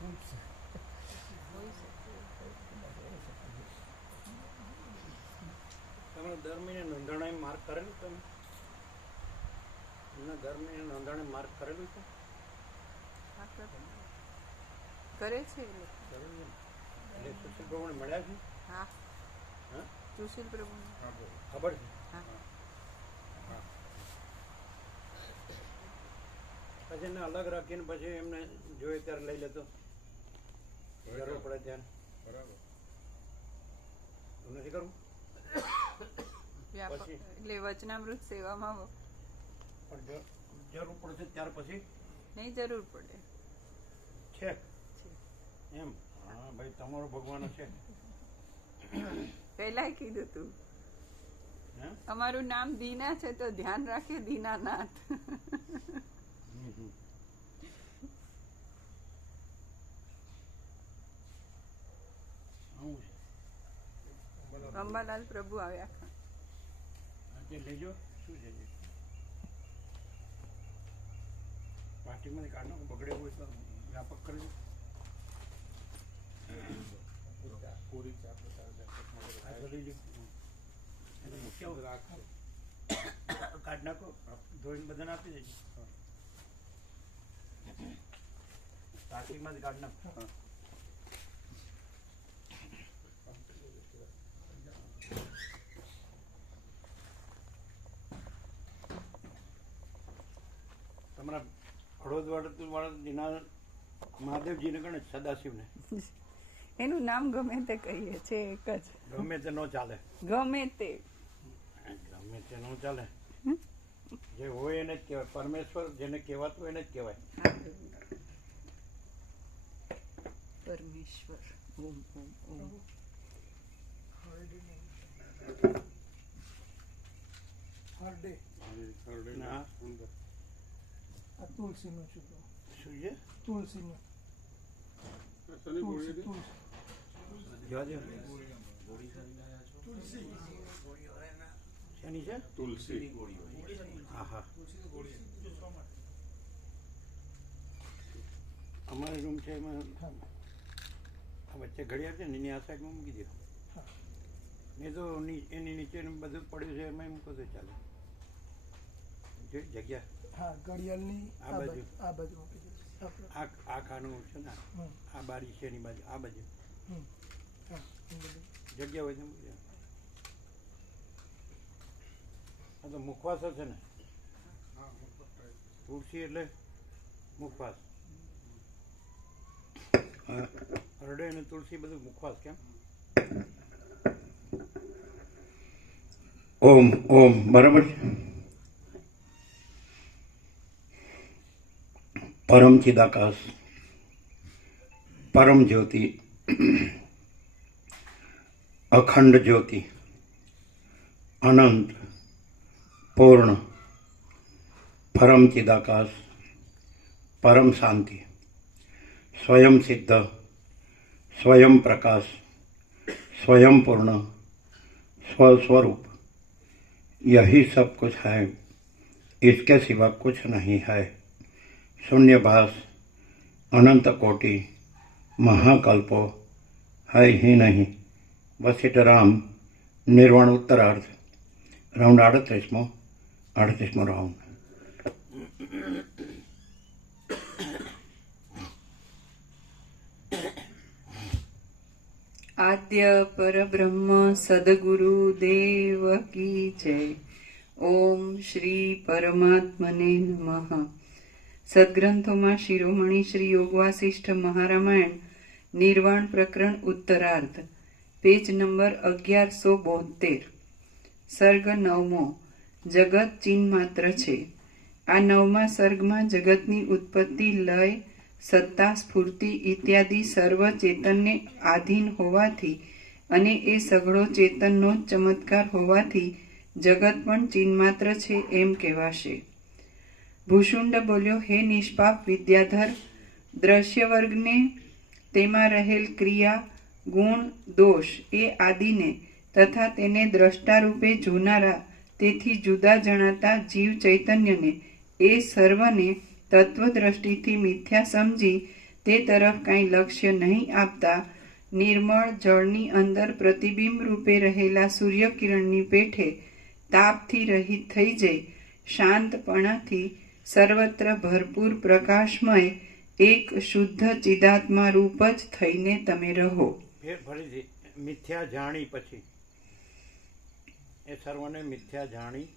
તમે દર મહિને નોંધણી માર્ક કરેલું તમે? દર મહિને નોંધણી માર્ક કરેલું છે? કરે છે એટલે સુશીલ પ્રભુને મળ્યા છે? હા હા, સુશીલ પ્રભુ ખબર છે. હા. પછી એને અલગ રાખીને પછી એમને જોઈએ ત્યારે લઈ લેતો, જરૂર પડે ત્યારે. બરાબર. નથી કરવું વ્યાપક પછી એટલે વચનામૃત સેવામાં પણ જરૂર પડશે ત્યાર પછી નહીં જરૂર પડે છે એમ. હા ભાઈ, તમારો ભગવાન છે. પહેલા કીધું તું હે? અમારું નામ દીના છે તો ધ્યાન રાખે દીનાનાથ. અંબાલાલ પ્રભુ આવ્યા. તે લેજો. શું છે પ્લાસ્ટિકમાંથી કાઢ નાખો, બગડે હોય તો વ્યાપક કરી દો. પૂરી કાઢ નાખો, ધોઈને બધાને આપી દેજો. પ્લાસ્ટિકમાંથી કાઢ નાખો. તમારા હળવદ વાળા મહાદેવજીને ગણે સદાશિવને એનું નામ ગમે તે કહીએ છે, એક જ. ગમે તે ન ચાલે. ગમે તે ન ચાલે. જે હોય એને જ કહેવાય. પરમેશ્વર જેને કહેવાતું એને જ કહેવાય. પરમેશ્વર. ઓમ ઓમ ઓમ. તુલસીનું શું છે? તુલસીનું શેની છે? તુલસી. હા હા. અમારે રૂમ છે એમાં વચ્ચે ઘડિયાળ છે ને એની આ સાઈડમાં મૂકી દો. મેં તો એની નીચે બધું પડ્યું છે એમાં મૂકો તો ચાલે. જગ્યા હા, ઘડિયાળની આ બાજુ. આ બાજુ મૂકી દો. આ ખાનું છે ને, આ બારી છે એની બાજુ, આ બાજુ જગ્યા હોય તો મૂકી દો. આ તો મુખવાસ છે ને, તુલસી એટલે મુખવાસ. હરડે અને તુલસી બધું મુખવાસ. કેમ? ઓમ ઓમ બરાબર. પરમ ચિદાકાશ, પરમ જ્યોતિ, અખંડ જ્યોતિ, અનંત, પૂર્ણ, પરમ ચિદાકાશ, પરમ શાંતિ, स्वयं सिद्ध, स्वयं प्रकाश, स्वयं पूर्ण, स्वस्वरूप, यही सब कुछ है, इसके सिवा कुछ नहीं है. शून्यभास, अनंत कोटि, महाकल्पो है ही नहीं. वशिष्ठ राम निर्वाण उत्तरार्ध, राउंड 38मो राउंड. આદ્ય પરબ્રહ્મ સદગુરુ દેવ કી જય. ઓમ શ્રી પરમાત્મને નમઃ. સદગ્રંથોમાં શિરોમણી શ્રી યોગ વાસિષ્ઠ મહારામાયણ નિર્વાણ પ્રકરણ ઉત્તરાર્ધ, પેજ નંબર 1172. સર્ગ 9મો. જગત ચિન્માત્ર છે. આ 9મા સર્ગમાં જગતની ઉત્પત્તિ, લય, સત્તા, સ્ફૂર્તિ ઇત્યાદિ સર્વ ચેતનને આધીન હોવાથી અને એ સઘળો ચેતનનો જ ચમત્કાર હોવાથી જગત પણ ચિન્માત્ર છે એમ કહેવાશે. ભૂષુંડ બોલ્યો, હે નિષ્પાપ વિદ્યાધર, દ્રશ્ય વર્ગને તેમાં રહેલ ક્રિયા, ગુણ, દોષ એ આદિને તથા તેને દ્રષ્ટારૂપે જોનારા તેથી જુદા જણાતા જીવ ચૈતન્યને એ સર્વને તત્વદ્રષ્ટિથી મિથ્યા સમજી તે તરફ કાંઈ લક્ષ્ય નહીં આપતા નિર્મળ જળની અંદર પ્રતિબિંબ રૂપે રહેલા સૂર્યકિરણની પેઠે તાપથી રહિત થઈ જઈ શાંતપણાથી સર્વત્ર ભરપૂર પ્રકાશમય એક શુદ્ધ ચિદાત્મા રૂપ જ થઈને તમે રહો. ફરીથી મિથ્યા જાણી પછી એ સર્વને મિથ્યા જાણી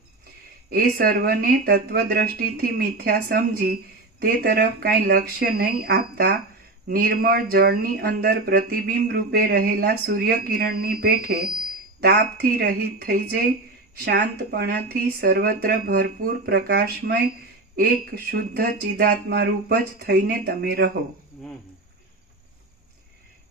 એ સર્વને તત્વદ્રષ્ટિથી મિથ્યા સમજી તે તરફ કાંઈ લક્ષ્ય નહીં આપતા નિર્મળ જળની અંદર પ્રતિબિંબ રૂપે રહેલા સૂર્યકિરણની પેઠે તાપથી રહિત થઈ જઈ શાંતપણાથી સર્વત્ર ભરપૂર પ્રકાશમય એક શુદ્ધ ચિદાત્મા રૂપ જ થઈને તમે રહો.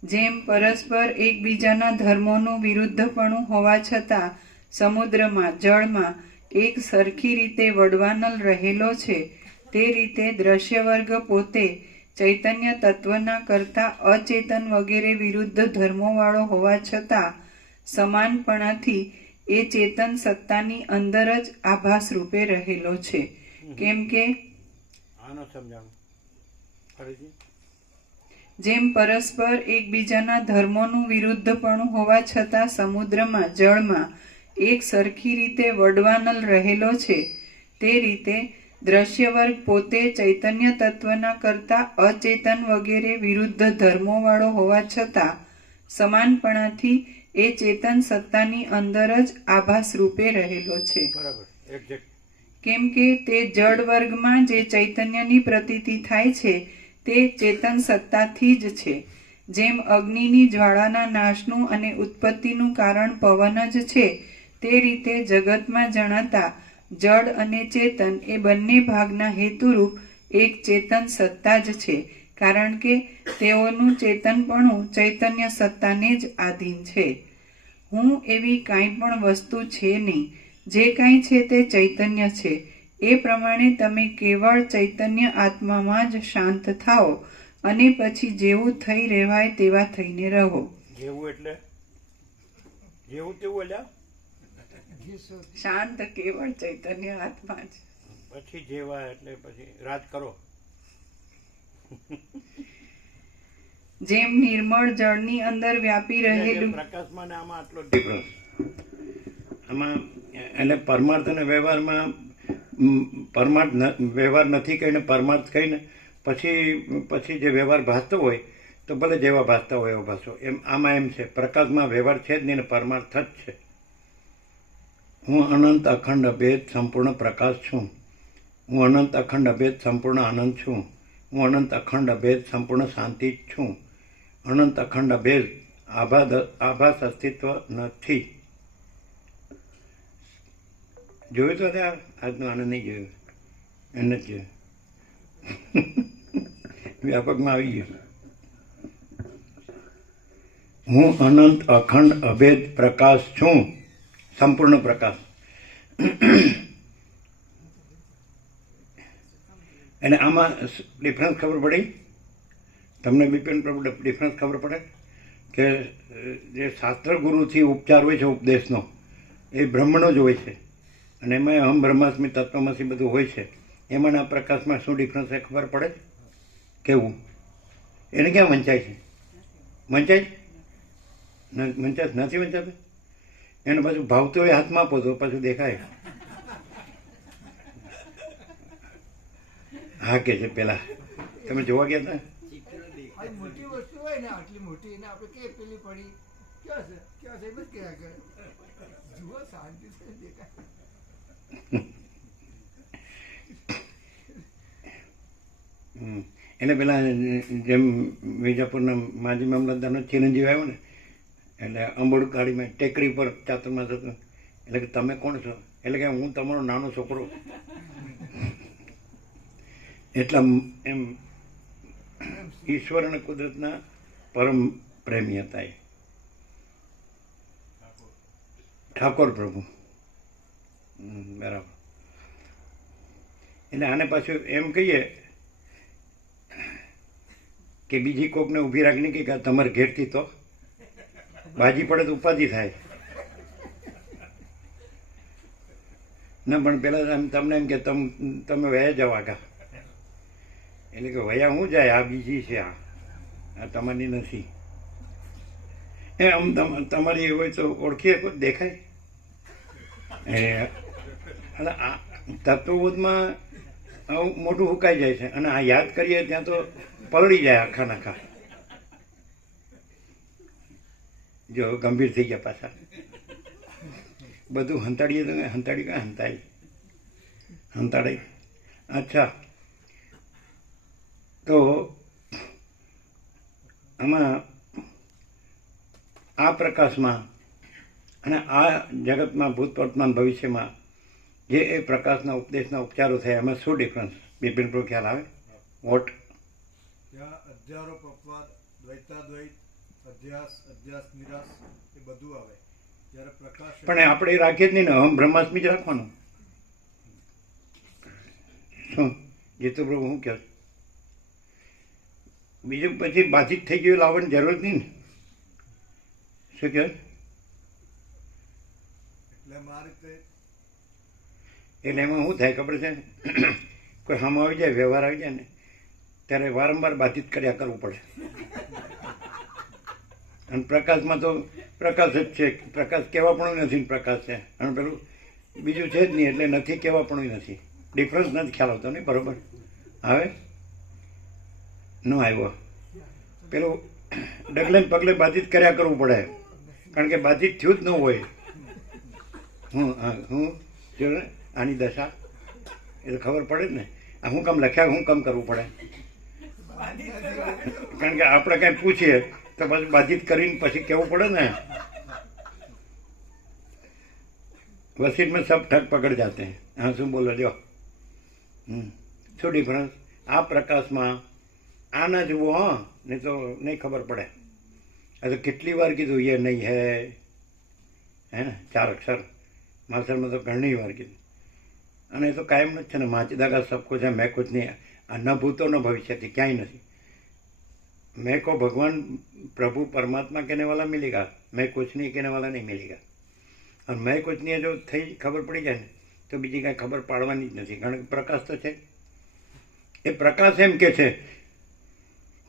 જેમ પરસ્પર એકબીજાના ધર્મોનું વિરુદ્ધપણું હોવા છતાં સમુદ્રમાં જળમાં એક સરખી રીતે વડવાનલ રહેલો છે, તે રીતે દ્રશ્ય વર્ગ પોતે ચૈતન્ય તત્વના કરતા અચેતન વગેરે વિરુદ્ધ ધર્મોવાળો હોવા છતાં સમાનપણાથી એ ચેતન સત્તાની અંદર જ આભાસ રૂપે રહેલો છે. કેમ કે આનો સમજાવું ફરીથી જેમ પરસ્પર એકબીજાના ધર્મોનું વિરુદ્ધપણું હોવા છતાં સમુદ્રમાં જળમાં એક સરખી રીતે વડવાનલ રહેલો છે, તે રીતે દ્રશ્ય વર્ગ પોતે ચૈતન્ય તત્વના કરતા અચેતન વગેરે વિરુદ્ધ ધર્મોવાળો હોવા છતાં સમાનપણાથી એ ચેતન સત્તાની અંદર જ આભાસ રૂપે રહેલો છે. બરાબર એક્ઝેક્ટ. કેમ કે તે જળ વર્ગમાં જે ચૈતન્યની પ્રતીતિ થાય છે તે ચેતન સત્તાથી જ છે. જેમ અગ્નિની જ્વાળાના નાશનું અને ઉત્પત્તિનું કારણ પવન જ છે, તે રીતે જગતમાં જણાતા જળ અને ચેતન એ બંને ભાગના હેતુરૂપ એક ચેતન સત્તા જ છે, કારણ કે તેઓનું ચેતનપણું ચૈતન્ય સત્તાને જ આધીન છે. હું એવી કાંઈ પણ વસ્તુ છે નહીં, જે કાંઈ છે તે ચૈતન્ય છે. એ પ્રમાણે તમે કેવળ ચૈતન્ય આત્મામાં જ શાંત થાઓ અને પછી જેવું થઈ રહેવાય તેવા થઈને રહો. જેવું એટલે જેવું તેવું એટલે શાંત કેવળ ચૈતન્ય આત્મા જ. પછી જેવા એટલે પછી રાજ કરો. જેમ નિર્મળ જળની અંદર વ્યાપી રહેલું પ્રકાશમાં ને આમાં આટલો ડિફરન્સ. આમાં એટલે પરમાર્થ અને વ્યવહારમાં પરમાર્થ વ્યવહાર નથી કહીને પરમાર્થ કહીને પછી જે વ્યવહાર ભાસતો હોય તો ભલે જેવા ભાસતા હોય એવો ભાષો. એમ આમાં એમ છે, પ્રકાશમાં વ્યવહાર છે જ નહીં ને પરમાર્થ જ છે. હું અનંત અખંડ અભેદ સંપૂર્ણ પ્રકાશ છું. હું અનંત અખંડ અભેદ સંપૂર્ણ આનંદ છું. હું અનંત અખંડ અભેદ સંપૂર્ણ શાંતિ જ છું. અનંત અખંડ અભેદ આભાસ અસ્તિત્વ નથી. જોયું તો ત્યાં આજનું આનંદ નહીં જોયું, એને જ જોયું. વ્યાપકમાં આવી ગયું. હું અનંત અખંડ અભેદ પ્રકાશ છું, સંપૂર્ણ પ્રકાશ. અને આમાં ડિફરન્સ ખબર પડી તમને? બિપિન પ્રભુ ડિફરન્સ ખબર પડે કે જે શાસ્ત્ર ગુરુથી ઉપચાર હોય છે ઉપદેશનો, એ બ્રહ્મનો જ હોય છે, અને એમાં અહમ બ્રહ્માસ્મિ તત્વમસી બધું હોય છે. એમાંના પ્રકાશમાં શું ડિફરન્સ એ ખબર પડે? કેવું? એને ક્યાં વંચાય છે? વંચાય નથી વંચાતું? એને પાછું ભાવતો હોય હાથમાં આપો તો પાછું દેખાય. હા કે છે પેલા તમે જોવા ગયા હતા? મોટી વસ્તુ હોય ને, આટલી મોટી એને આપણે કે પેલી પડી ક્યાં છે બસ ક્યાં કરે જુઓ શાંતિ છે દેખાય. એટલે પેલા જેમ વિજાપુરના માજી મામલતદારનો ચિરંજીવ આવ્યો ને, એટલે અંબોડ ગાડીમાં ટેકરી પર ચાતુરમાં થતું, એટલે કે તમે કોણ છો? એટલે કે હું તમારો નાનો છોકરો. એટલા એમ ઈશ્વર અને કુદરતના પરમ પ્રેમી હતા એ ઠાકોર પ્રભુ. બરાબર. એટલે આને પાછું એમ કહીએ કે બીજી કોકને ઊભી રાખીને કે તમારે ઘેરથી તો બાજી પડે તો ઉપાધિ થાય. ના પણ પેલા તમને એમ કે તમે વહે જાઓ આગા. એટલે કે વયા શું જાય, આ બીજી છે, આ તમારી નથી. એ આમ તમારી હોય તો ઓળખીએ કોઈ દેખાય. એટલે આ તત્વબોધમાં આવું મોઢું હુકાઈ જાય છે, અને આ યાદ કરીએ ત્યાં તો પલળી જાય આખા નાખા. જો ગંભીર થઈ ગયા પાછા. બધું હંતાડીએ તો હંતાડી કાં હંતાડે. અચ્છા, તો આમાં આ પ્રકાશમાં અને આ જગતમાં ભૂત વર્તમાન ભવિષ્યમાં જે એ પ્રકાશના ઉપદેશના ઉપચારો થયા, એમાં શું ડિફરન્સ બિપિન પર ખ્યાલ આવે? વોટ? ત્યાં અધ્યારોપ અપવાદ, દ્વૈતાદ્વૈત, અધ્યાસ, અધ્યાસ નિરાશ એ બધું આવે. જ્યારે પ્રકાશ પણ આપણે એ રાખીએ જ નહીં ને, હમ બ્રહ્માસ્મી જ રાખવાનું. શું જીતુ પ્રભુ શું કહો? બીજું પછી બાધિત થઈ ગયું લાવવાની જરૂર જ નહીં ને. શું કહો? એટલે આ રીતે એટલે એમાં શું થાય ખબર છે? કોઈ સામે આવી જાય, વ્યવહાર આવી જાય ને, ત્યારે વારંવાર બાધિત કર્યા કરવું પડે. અને પ્રકાશમાં તો પ્રકાશ જ છે, પ્રકાશ કહેવા પણ નથી, પ્રકાશ છે. અને પેલું બીજું છે જ નહીં, એટલે નથી કહેવા પણ નથી. ડિફરન્સ નથી ખ્યાલ આવતો નહીં. બરોબર આવે ન આવ્યો? પેલું ડગલે ને પગલે બાધિત કર્યા કરવું પડે, કારણ કે બાધિત થયું જ ન હોય. હું જો ને આની દશા એ તો ખબર પડે જ ને. આ હું કામ લખ્યા, હું કામ કરવું પડે? કારણ કે આપણે કાંઈ પૂછીએ તો પછી બાધિત કરીને પછી કહેવું પડે ને. વસીટ મેં સબ ઠગ પકડ જાતે. હા, શું બોલો જો? શું ડિફરન્સ? આ પ્રકાશમાં આ ના જુઓ, હા, નહીં તો નહીં ખબર પડે. આ તો કેટલી વાર કીધું એ નહીં હે ને, 4 અક્ષર માસરમાં તો ઘણી વાર કીધું. અને એ તો કાયમ નથી છે ને. માચદાગા સબ કુછ હે, મેં કુછ નહીં. આ ન ભૂતો ન ભવિષ્યથી ક્યાંય નથી. मैं को भगवान प्रभु परमात्मा कहने वाला मिलेगा, मैं कुछ नहीं कहने वाला नहीं मिलेगा. और मैं कुछ नहीं जो થઈ ખબર પડી જાય ને તો બીજી કાંઈ ખબર પાડવાની જ નથી, કારણ કે પ્રકાશ તો છે. એ પ્રકાશ એમ કે છે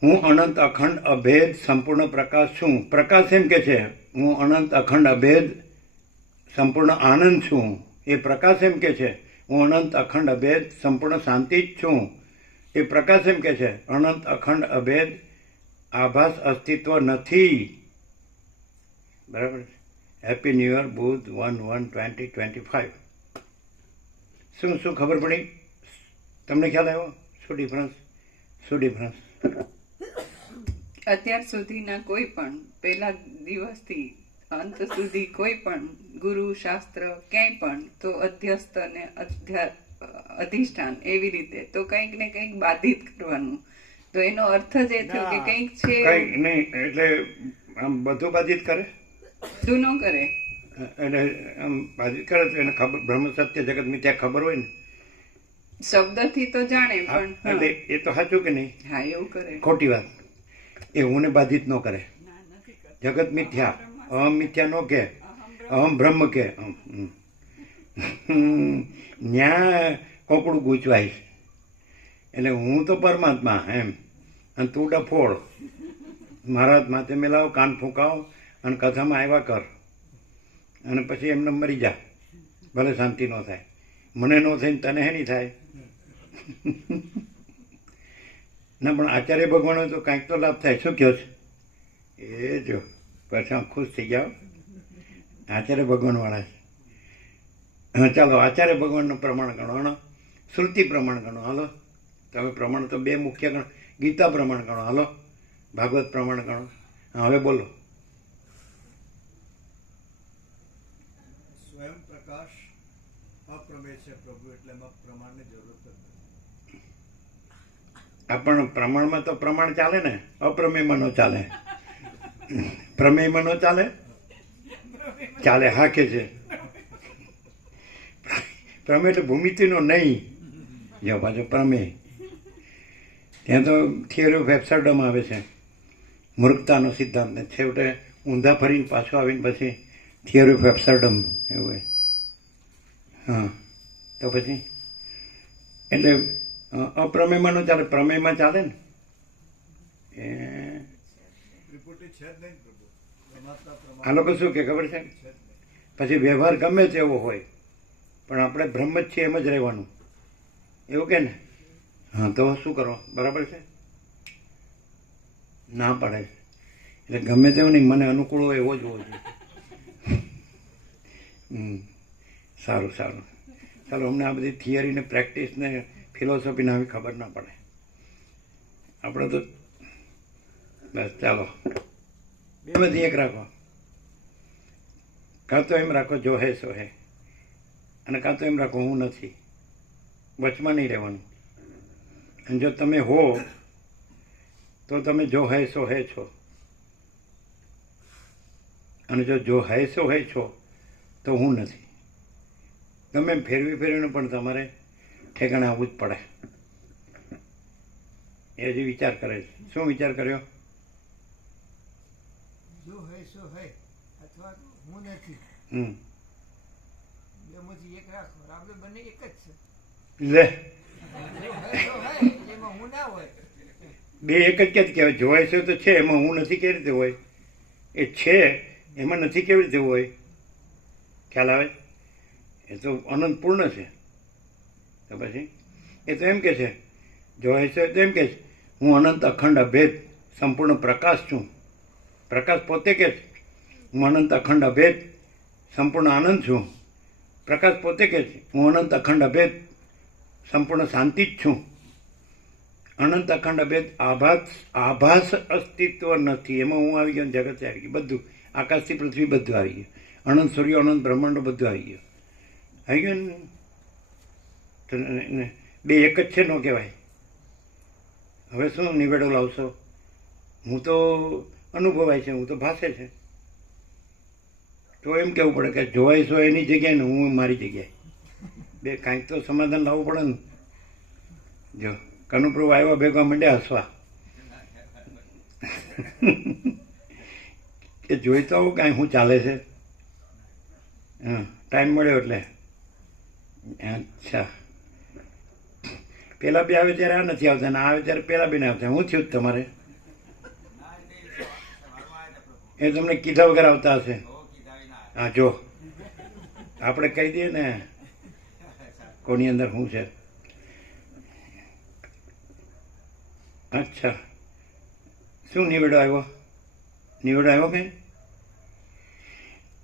હું અનંત અખંડ અભેદ સંપૂર્ણ પ્રકાશ છું. પ્રકાશ એમ કે છે હું અનંત અખંડ અભેદ સંપૂર્ણ આનંદ છું. એ પ્રકાશ એમ કે છે હું અનંત અખંડ અભેદ સંપૂર્ણ શાંતિ જ છું. એ પ્રકાશ એમ કે છે અનંત અખંડ અભેદ આભાસ અસ્તિત્વ નથી. બરાબર. હેપી ન્યૂ યર બુધ 1/1/2025. શું શું ખબર પડી? તમને ખ્યાલ આવ્યો? શું ડિફરન્સ? અત્યાર સુધીના કોઈ પણ પહેલા દિવસથી અંત સુધી કોઈ પણ ગુરુ શાસ્ત્ર ક્યાંય પણ તો અધ્યસ્ત અને અધિષ્ઠાન એવી રીતે તો કંઈક ને કંઈક બાધિત કરવાનું. તો એનો અર્થ જ એ થયો કે કંઈક છે, કંઈક નહીં એટલે આમ બધું બાધિત કરે, બધું ન કરે. એટલે આમ બાધિત કરે તો એને ખબર બ્રહ્મ સત્ય જગત મિથ્યા ખબર હોય ને, શબ્દથી તો જાણે પણ એટલે એ તો સાચું કે નહીં? હા, એવું કરે. ખોટી વાત. એ હુંને બાધિત ન કરે. જગત મિથ્યા, અહમ મિથ્યા ન કે, અહમ બ્રહ્મ કે. ન્યા કોકડું ગૂંચવાય. એટલે હું તો પરમાત્મા એમ, અને તું ડફોળ. મહારાજ માથે મેલાવો, કાન ફૂંકાવો અને કથામાં આવ્યા કર, અને પછી એમને મરી જા, ભલે શાંતિ ન થાય. મને ન થાય તને હે નહીં થાય. ના, પણ આચાર્ય ભગવાન તો કાંઈક તો લાભ થાય. શું કહો છો? એ જો પછી આમ ખુશ થઈ જાઓ. આચાર્ય ભગવાન વાળા. હા, ચાલો આચાર્ય ભગવાનનું પ્રમાણ ગણો, હાલો. શ્રુતિ પ્રમાણ ગણો, હાલો. તમે પ્રમાણ તો 2 મુખ્ય ગણો. ગીતા પ્રમાણ ગણો, હાલો. ભાગવત પ્રમાણ ગણો. હા, હવે બોલો. સ્વયં પ્રકાશ અપ્રમેય છે પ્રભુ, એટલે એમાં પ્રમાણની જરૂરત જ નથી. આ પણ પ્રમાણમાં તો પ્રમાણ ચાલે ને, અપ્રમેયમાં ન ચાલે. પ્રમેયમાં ન ચાલે? ચાલે, હાકે છે. પ્રમેય એટલે ભૂમિતિનો નહીં. જો પાછો પ્રમેય, ત્યાં તો થિયરી ઓફ એબ્સર્ડમ આવે છે, મૂર્ખતાનો સિદ્ધાંત. ને છેવટે ઊંધા ફરીને પાછો આવીને પછી થિયરી ઓફ એબ્સર્ડમ એવું હોય. હા, તો પછી એટલે અપ્રમેયમાં ન ચાલે, પ્રમેયમાં ચાલે ને. એ ત્રિપુટી છે જ નહીં પ્રભુ. પરમાત્મા આ પ્રમાણ લોકો શું કે ખબર છે, છે જ નહીં. પછી વ્યવહાર ગમે તેવો હોય પણ આપણે બ્રહ્મ જ છીએ એમ જ રહેવાનું, એવું કે ને. હા, તો શું કરો, બરાબર છે? ના પાડે છે. એટલે ગમે તેવું નહીં, મને અનુકૂળ હોય એવો જ હોવો જોઈએ. સારું સારું. ચાલો, અમને આ બધી થિયરી ને પ્રેક્ટિસ ને ફિલોસોફીને આવી ખબર ના પડે. આપણે તો બસ ચાલો, બેમાંથી એક રાખો. કાં તો એમ રાખો જો હે સો હે, અને કાં તો એમ રાખો હું નથી. વચમાં નહીં રહેવાનું. અને જો તમે હો તો તમે જો હે સો હે છો, અને જો હે સો હે છો તો હું નથી. ગમે એમ ફેરવી ફેરવીને પણ તમારે ઠેકાણે આવવું જ પડે. એ હજી વિચાર કરે છે. શું વિચાર કર્યો? જો હૈ સો હૈ અથવા તો હું નથી, બેમાંથી એક રાખો. આપણે બંને એક જ છે. લે, જો હૈ સો હૈ એટલે એમાં હું ના હોય. બે એક જ ક્યાંથી કહેવાય? જોવાય છે તો છે, એમાં હું નથી કેવી રીતે હોય? એ છે એમાં નથી કેવી રીતે હોય? ખ્યાલ આવે? એ તો અનંત પૂર્ણ છે. તો પછી એ તો એમ કે છે, જોવાય છે તો એમ કે છે હું અનંત અખંડ અભેદ સંપૂર્ણ પ્રકાશ છું. પ્રકાશ પોતે કે છે હું અનંત અખંડ અભેદ સંપૂર્ણ આનંદ છું. પ્રકાશ પોતે કે છે હું અનંત અખંડ અભેદ સંપૂર્ણ શાંતિ જ છું. અનંત અખંડ અભેદ આભાસ અસ્તિત્વ નથી. એમાં હું આવી ગયો, જગત આવી ગયું, બધું આકાશથી પૃથ્વી બધું આવી ગયું, અનંત સૂર્ય અનંત બ્રહ્માંડો બધું આવી ગયું. આવી ગયું ને. બે એક જ છે, ન કહેવાય. હવે શું નિવેડો લાવશો? હું તો અનુભવાય છે, હું તો ભાષે છે. તો એમ કહેવું પડે કે જોવાય છો એની જગ્યાએ ને હું મારી જગ્યાએ. બે કાંઈક તો સમાધાન લાવવું પડે ને. જો કનુપ્રભુ આવ્યા ભેગા મંડ્યા હસવા કે જોઈ તો આવું કાંઈ શું ચાલે છે. હા, ટાઈમ મળ્યો એટલે. અચ્છા, પેલા બે આવે ત્યારે આ નથી આવતા, ને આવે ત્યારે પેલા બે ને આવતા. શું થયું તમારે? એ તમને કીધા વગર આવતા હશે. હા, જો આપણે કહી દઈએ ને કોની અંદર શું છે. અચ્છા, શું નિવેડો આવ્યો? નિવેડો આવ્યો કઈ?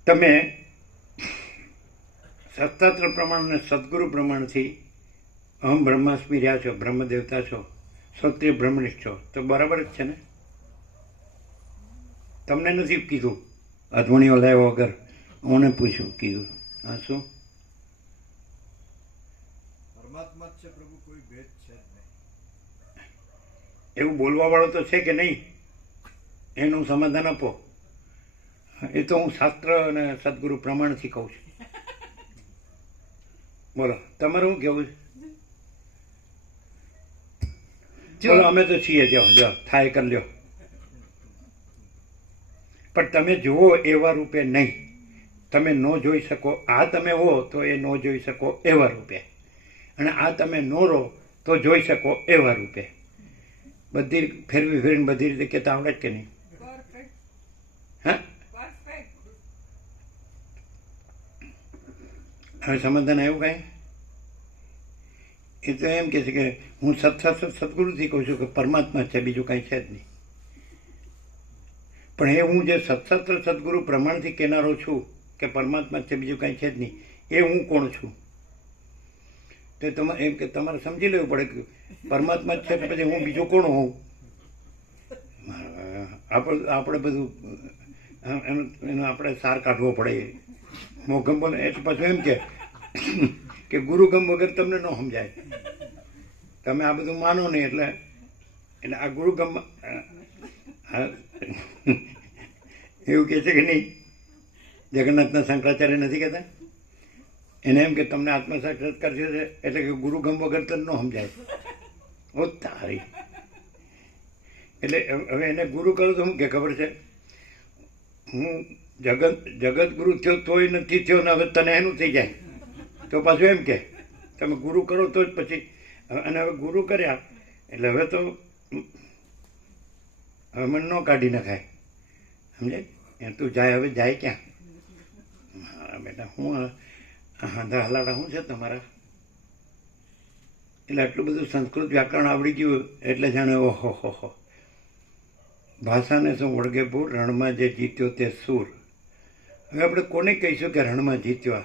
તમે સત્તાત્ર પ્રમાણ અને સદગુરુ પ્રમાણથી અહમ બ્રહ્માસ્મિ રહ્યા છો, બ્રહ્મ દેવતા છો, ક્ષત્રિય બ્રહ્મનિષ્ઠ છો, તો બરાબર જ છે ને? તમને નથી કીધું અધવણીઓ લાવ્યા વગર, મને પૂછ્યું કીધું. હા, શું? પરમાત્મા જ છે પ્રભુ, કોઈ ભેદ છે જ નહીં. એવું બોલવાવાળો તો છે કે નહીં? એનું સમાધાન આપો. એ તો હું શાસ્ત્ર અને સદગુરુ પ્રમાણથી કહું છું. બોલો, તમારું શું કેવું છે? બોલો, અમે તો છીએ. જો થાય કરી લ્યો. પણ તમે જુઓ એવા રૂપે નહીં. તમે ન જોઈ શકો. આ તમે હો તો એ ન જોઈ શકો એવા રૂપે, અને આ તમે ન રહો તો જોઈ શકો એવા રૂપે. બધી ફેરવી ફેરવીને બધી રીતે કહેતા આવડે જ કે નહીં? હા, હવે સમાધાન આવ્યું કાંઈ? એ તો એમ કે છે કે હું સદગુરુથી કહું છું કે પરમાત્મા છે, બીજું કાંઈ છે જ નહીં. પણ એ હું જે સત્સત્ર સદગુરુ પ્રમાણથી કહેનારો છું કે પરમાત્મા છે, બીજું કાંઈ છે જ નહીં, એ હું કોણ છું? તો તમારે એમ કે તમારે સમજી લેવું પડે કે પરમાત્મા જ છે તો પછી હું બીજું કોણ હોઉં? આપણે બધું એનો આપણે સાર કાઢવો પડે. મોગમ બોલે એટલે પાછું એમ કે ગુરુગમ વગર તમને ન સમજાય. તમે આ બધું માનો નહીં એટલે આ ગુરુગમ એવું કહે છે કે નહીં? જગન્નાથના શંકરાચાર્ય નથી કહેતા? એને એમ કે તમને આત્મ સાક્ષાત્કાર છે એટલે કે ગુરુગમ વગર તો ન સમજાય. ઓ તારી! એટલે હવે એને ગુરુ કરો તો શું કે ખબર છે? હું જગત ગુરુ થયો તોય નથી થયો ને હવે તને એનું થઈ જાય તો પાછું એમ કે તમે ગુરુ કરો તો જ પછી અને હવે ગુરુ કર્યા એટલે હવે તો હવે મને ન કાઢી નખાય, સમજે? તું જાય, હવે જાય ક્યાં? હા બેટા, હું હાંધા હલાડા શું છે તમારા? એટલે આટલું બધું સંસ્કૃત વ્યાકરણ આવડી ગયું એટલે જાણે ઓહો હો. ભાષાને શું વળગે પૂર, રણમાં જે જીત્યો તે સૂર. હવે આપણે કોને કહીશું કે રણમાં જીત્યો?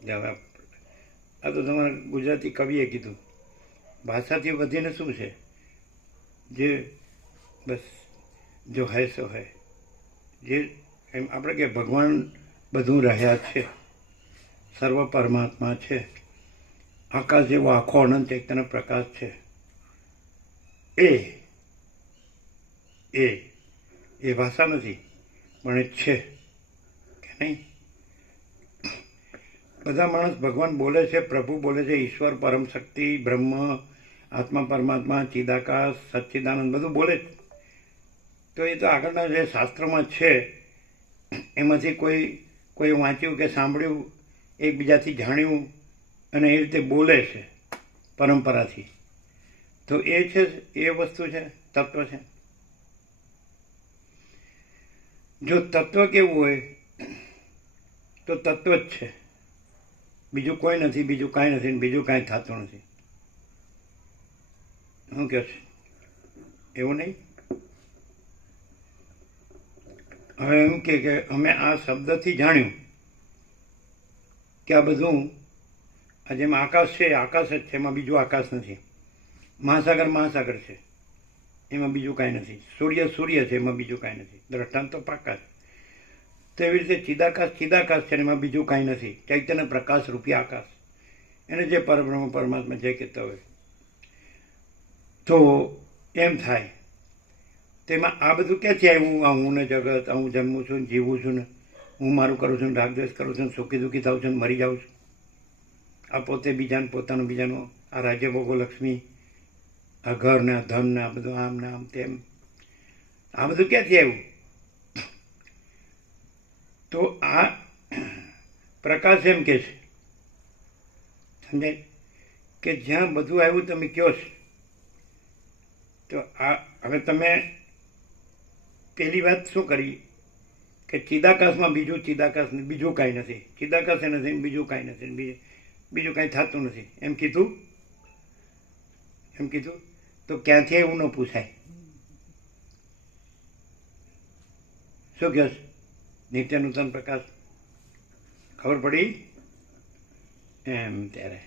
હવે આ તો તમારા ગુજરાતી કવિએ કીધું. ભાષાથી વધીને શું છે? જે બસ જો હૈ સો હૈ. જે એમ આપણે કે ભગવાન બધું રહ્યા છે, સર્વ પરમાત્મા છે, આકાશ જેવો આખો અનંત ચૈતન્ય પ્રકાશ છે. એ ભાષા નથી, પણ એ છે કે નહીં? બધા માણસ ભગવાન બોલે છે, પ્રભુ બોલે છે, ઈશ્વર, પરમ શક્તિ, બ્રહ્મ, આત્મા, પરમાત્મા, ચિદાકાશ, સચ્ચિદાનંદ બધું બોલે જ. તો એ તો આગળના જે શાસ્ત્રોમાં છે એમાંથી કોઈ વાંચ્યું કે સાંભળ્યું, એકબીજાથી જાણ્યું અને એ રીતે બોલે છે પરંપરાથી. તો એ છે, એ વસ્તુ છે, તત્વ છે. જો તત્વ કેવું હોય તો તત્વ જ છે, બીજું કોઈ નથી, બીજું કાંઈ નથી, બીજું કાંઈ થતું નથી. શું કહે છે? એવું નહીં? હવે એમ કે અમે આ શબ્દથી જાણ્યું કે આ બધું, આ જેમ આકાશ છે આકાશ જ છે, એમાં બીજું આકાશ નથી. મહાસાગર મહાસાગર છે, એમાં બીજું કાંઈ નથી. સૂર્ય સૂર્ય છે, એમાં બીજું કાંઈ નથી. દ્રષ્ટાંત તો પાકા છે. તો એવી રીતે ચિદાકાશ ચિદાકાશ છે, એમાં બીજું કાંઈ નથી. ચૈતન્ય પ્રકાશ રૂપી આકાશ, એને જે પરબ્રહ્મ પરમાત્મા જે કહેતા હોય. તો એમ થાય, તેમાં આ બધું ક્યાંથી આવ્યું? હું ને જગત, હું જન્મું છું, જીવું છું ને હું મારું કરું છું, રાગદ્વેષ કરું છું, સુખી દુઃખી થાઉં છું, મરી જાઉં છું. આ પોતે બીજાને, પોતાનું બીજાનું, આ રાજ્ય ભોગો લક્ષ્મી, આ ઘર ને આ ધન ને આ બધું આમ ને આમ તેમ, આ બધું ક્યાંથી આવ્યું? તો આ પ્રકાશ એમ કે છે, સમજાય? કે જ્યાં બધું આવ્યું તમે કહો છો. તો આ હવે તમે પહેલી વાત શું કરી કે ચિદાકાશમાં બીજું ચિદાકાશ, બીજું કાંઈ નથી. ચિદાકાશ એ નથી, બીજું કાંઈ નથી, બીજું કાંઈ થતું નથી એમ કીધું. તો ક્યાંથી એવું ન પૂછાય. શું કહો છો? નિત્ય નૂતન પ્રકાશ ખબર પડી એમ? ત્યારે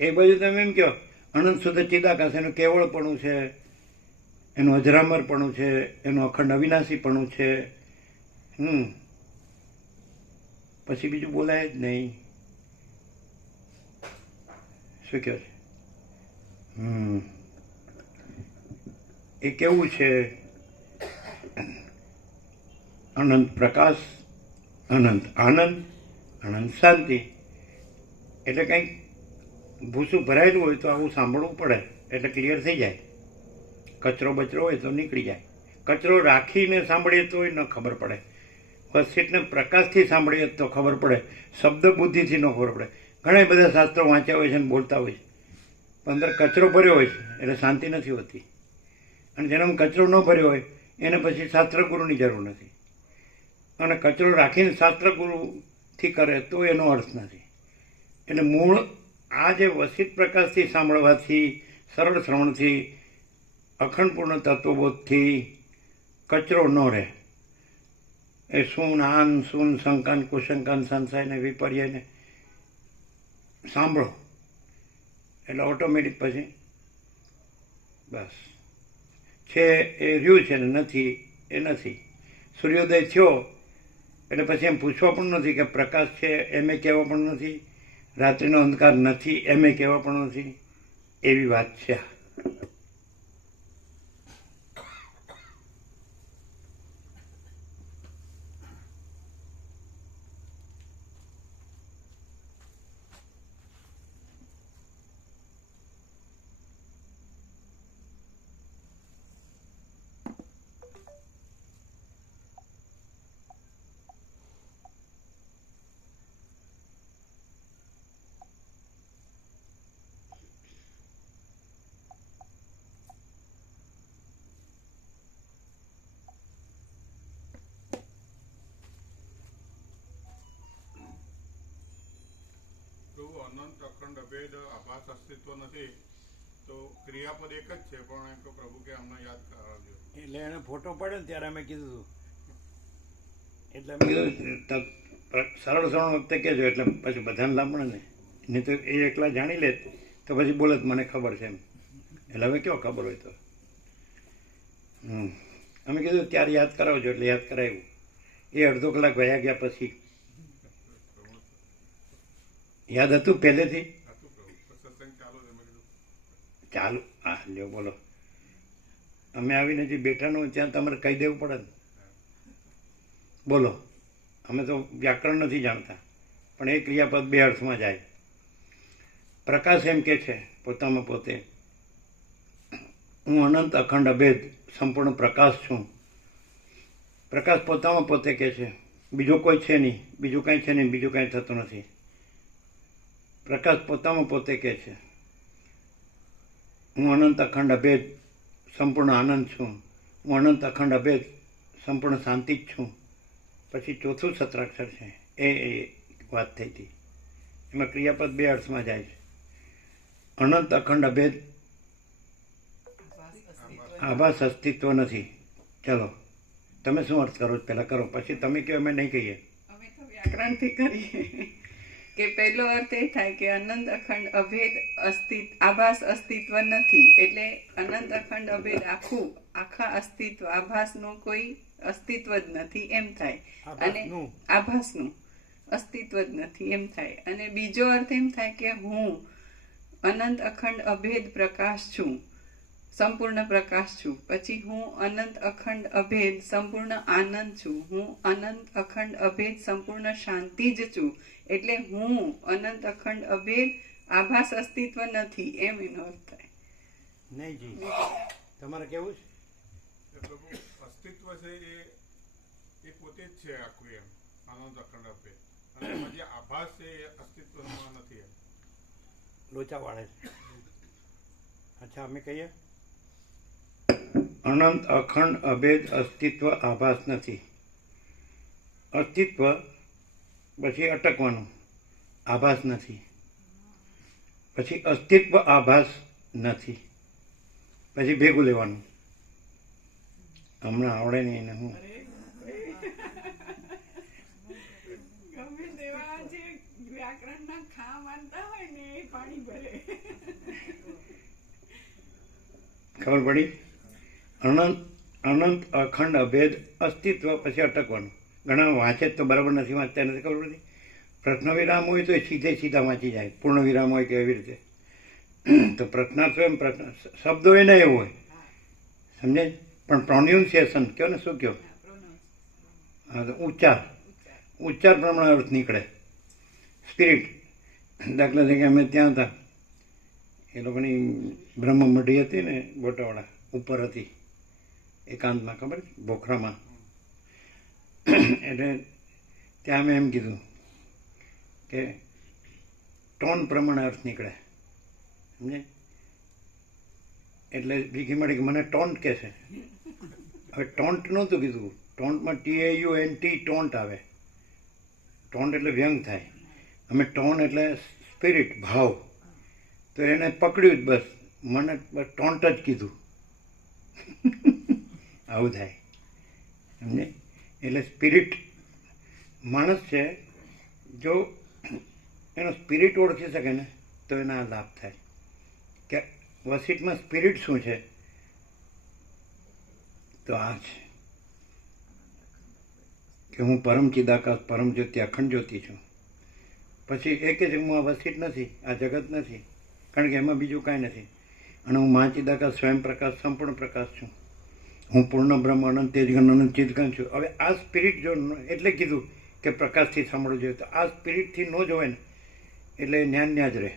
એક બાજુ તમે એમ કહો અનંત શુદ્ધ ચિદાકાશ, એનું કેવળપણું છે, એનું અજરામરપણું છે, એનું અખંડ અવિનાશીપણું છે. પછી બીજું બોલાય જ નહીં. શું કહો છો? એ કેવું છે? અનંત પ્રકાશ, અનંત આનંદ, અનંત શાંતિ. એટલે કંઈક ભૂસું ભરાયેલું હોય તો આવું સાંભળવું પડે એટલે ક્લિયર થઈ જાય. કચરો બચરો હોય તો નીકળી જાય. કચરો રાખીને સાંભળીએ તોય ન ખબર પડે. વસ્તુને પ્રકાશથી સાંભળીએ તો ખબર પડે, શબ્દ બુદ્ધિથી ન ખબર પડે. ઘણા બધા શાસ્ત્રો વાંચ્યા હોય છે અને બોલતા હોય છે, પણ અંદર કચરો ભર્યો હોય છે એટલે શાંતિ નથી હોતી. અને જેનો કચરો ન ભર્યો હોય એને પછી શાસ્ત્રગુરુની જરૂર નથી. અને કચરો રાખીને શાસ્ત્રગુરુથી કરે તો એનો અર્થ નથી. એટલે મૂળ આ જે વસિત પ્રકાશથી સાંભળવાથી, સરળ શ્રવણથી, અખંડપૂર્ણ તત્વબોધથી કચરો ન રહે. એ સૂન આન સૂન શંકાન કુશંકાન સંશયને વિપર્યને સાંભળો એટલે ઓટોમેટિક પછી બસ છે એ રહ્યું છે ને નથી એ નથી. સૂર્યોદય થયો એટલે પછી એમ પૂછવા પણ નથી કે પ્રકાશ છે એમ કહેવા પણ નથી, રાત્રિનો અંધકાર નથી એમ કહેવા પણ નથી. એવી વાત છે. અનંત અખંડ અભેદ આભાસ અસ્તિત્વ નથી તો ક્રિયાપદ એક જ છે, પણ એમ તો પ્રભુ કે અમને યાદ કરાવજો. એટલે એને ફોટો પાડ્યો ને ત્યારે અમે કીધું હતું. એટલે અમે કીધું સરળ વખતે કહેજો, એટલે પછી બધાને લાભ મળે ને. નહીં તો એ એકલા જાણી લે તો પછી બોલે તો મને ખબર છે એમ. એટલે હવે કેવો ખબર હોય તો અમે કીધું ત્યારે યાદ કરાવજો, એટલે યાદ કરાવ્યું. એ અડધો કલાક વયા ગયા પછી યાદ હતું પહેલેથી. હતું પ્રભુ સત્સંગ ચાલુ છે. મેં કીધું ચાલુ હા લ્યો બોલો. અમે આવીને જે બેઠાનું ત્યાં તમારે કહી દેવું પડે ને. બોલો. અમે તો વ્યાકરણ નથી જાણતા, પણ એ ક્રિયાપદ બે અર્થમાં જાય. પ્રકાશ એમ કે છે પોતામાં પોતે, હું અનંત અખંડ અભેદ સંપૂર્ણ પ્રકાશ છું. પ્રકાશ પોતામાં પોતે કે છે, બીજો કોઈ છે નહીં, બીજું કાંઈ છે નહીં, બીજું કાંઈ થતું નથી. પ્રકાશ પોતામાં પોતે કે છે, હું અનંત અખંડ અભેદ સંપૂર્ણ આનંદ છું. હું અનંત અખંડ અભેદ સંપૂર્ણ શાંતિ જ છું. પછી ચોથું સત્રાક્ષર છે એ વાત થઈ હતી. એમાં ક્રિયાપદ બે અર્થમાં જાય છે. અનંત અખંડ અભેદ આભાસ અસ્તિત્વ નથી. ચલો તમે શું અર્થ કરો છો પહેલાં કરો, પછી તમે કહો અમે નહીં કહીએ. અમે તો વ્યાકરણથી કરીએ કે પહેલો અર્થ એ થાય કે અનંત અખંડ અભેદ આભાસ અસ્તિત્વ નથી. એટલે અનંત અખંડ અભેદ આખા અસ્તિત્વ આભાસનું કોઈ અસ્તિત્વ જ નથી એમ થાય. અને આભાસનું અસ્તિત્વ જ નથી એમ થાય. અને બીજો અર્થ એમ થાય કે હું અનંત અખંડ અભેદ પ્રકાશ છું, સંપૂર્ણ પ્રકાશ છું. પછી હું અનંત અખંડ અભેદ સંપૂર્ણ આનંદ છું. હું અનંત અખંડ અભેદ સંપૂર્ણ શાંતિ જ છું. એટલે હું અનંત અખંડ અભેદ આભાસ અસ્તિત્વ નથી એમ એનો અર્થ થાય. નહીં જી, તમારે કેવું છે? એ પ્રભુ અસ્તિત્વ છે એ પોતે જ છે આખું એમ અનંત અખંડ અભેદ, અને એમાં જે આભાસ છે એ અસ્તિત્વમાં નથી એમ. લોચા વાળે છે. અચ્છા અમે કહીએ અનંત અખંડ અભેદ અસ્તિત્વ આભાસ નથી. અસ્તિત્વ પછી અટકવાનું, આભાસ નથી. પછી અસ્તિત્વ આભાસ નથી, પછી ભેગું લેવાનું. હમણાં આવડે નહીં એને હું. ગમે તેવા જે વ્યાકરણના ખા માનતા હોય ને એ પાણી ભરે. ખબર પડી? અનંત અખંડ અભેદ અસ્તિત્વ પછી અટકવાનું. ઘણા વાંચે તો બરાબર નથી વાંચતા, નથી ખબર પડતી. પ્રશ્ન વિરામ હોય તો એ સીધા વાંચી જાય, પૂર્ણ વિરામ હોય કે એવી રીતે. તો પ્રશ્નાર્થ એમ પ્રશ્ન શબ્દો એને એવું હોય, સમજે. પણ પ્રોન્યુન્સિએશન કયો ને શું કયો? હા તો ઉચ્ચાર પ્રમાણે અર્થ નીકળે. સ્પિરિટ દાખલા તરીકે અમે ત્યાં હતા, એ લોકોની બ્રહ્મમઢી હતી ને ગોટાવાળા ઉપર હતી એકાંતમાં, ખબર છે બોખરામાં. એટલે ત્યાં અમે એમ કીધું કે ટોન પ્રમાણે અર્થ નીકળે, સમજે. એટલે ભીખી મળી કે મને ટોન્ટ કહે છે. હવે ટોન્ટ નહોતું કીધું, ટોન્ટમાં TAUNT ટોન્ટ આવે. ટોન્ટ એટલે વ્યંગ થાય. અમે ટોન એટલે સ્પિરિટ ભાવ. તો એને પકડ્યું જ બસ, મને બસ ટોન્ટ જ કીધું. આવું થાય, સમજે. એટલે સ્પિરિટ માણસ છે, જો એનો સ્પિરિટ ઓળખી શકે ને તો એના લાભ થાય. કે વસીટમાં સ્પિરિટ શું છે? તો આ છે કે હું પરમ ચિદાકાશ પરમ જ્યોતિ અખંડ જ્યોતિ છું. પછી એ કે છે હું આ વસીટ નથી, આ જગત નથી, કારણ કે એમાં બીજું કાંઈ નથી. અને હું મહાચિદાકાશ સ્વયં પ્રકાશ સંપૂર્ણ પ્રકાશ છું. હું પૂર્ણ બ્રહ્મ અનંત તેજગન અનંત ચિદગન છું. હવે આ સ્પિરિટ જો એટલે કીધું કે પ્રકાશથી સાંભળવું જોઈએ. તો આ સ્પિરિટથી ન જોવે ને એટલે ન્યા જ રહે,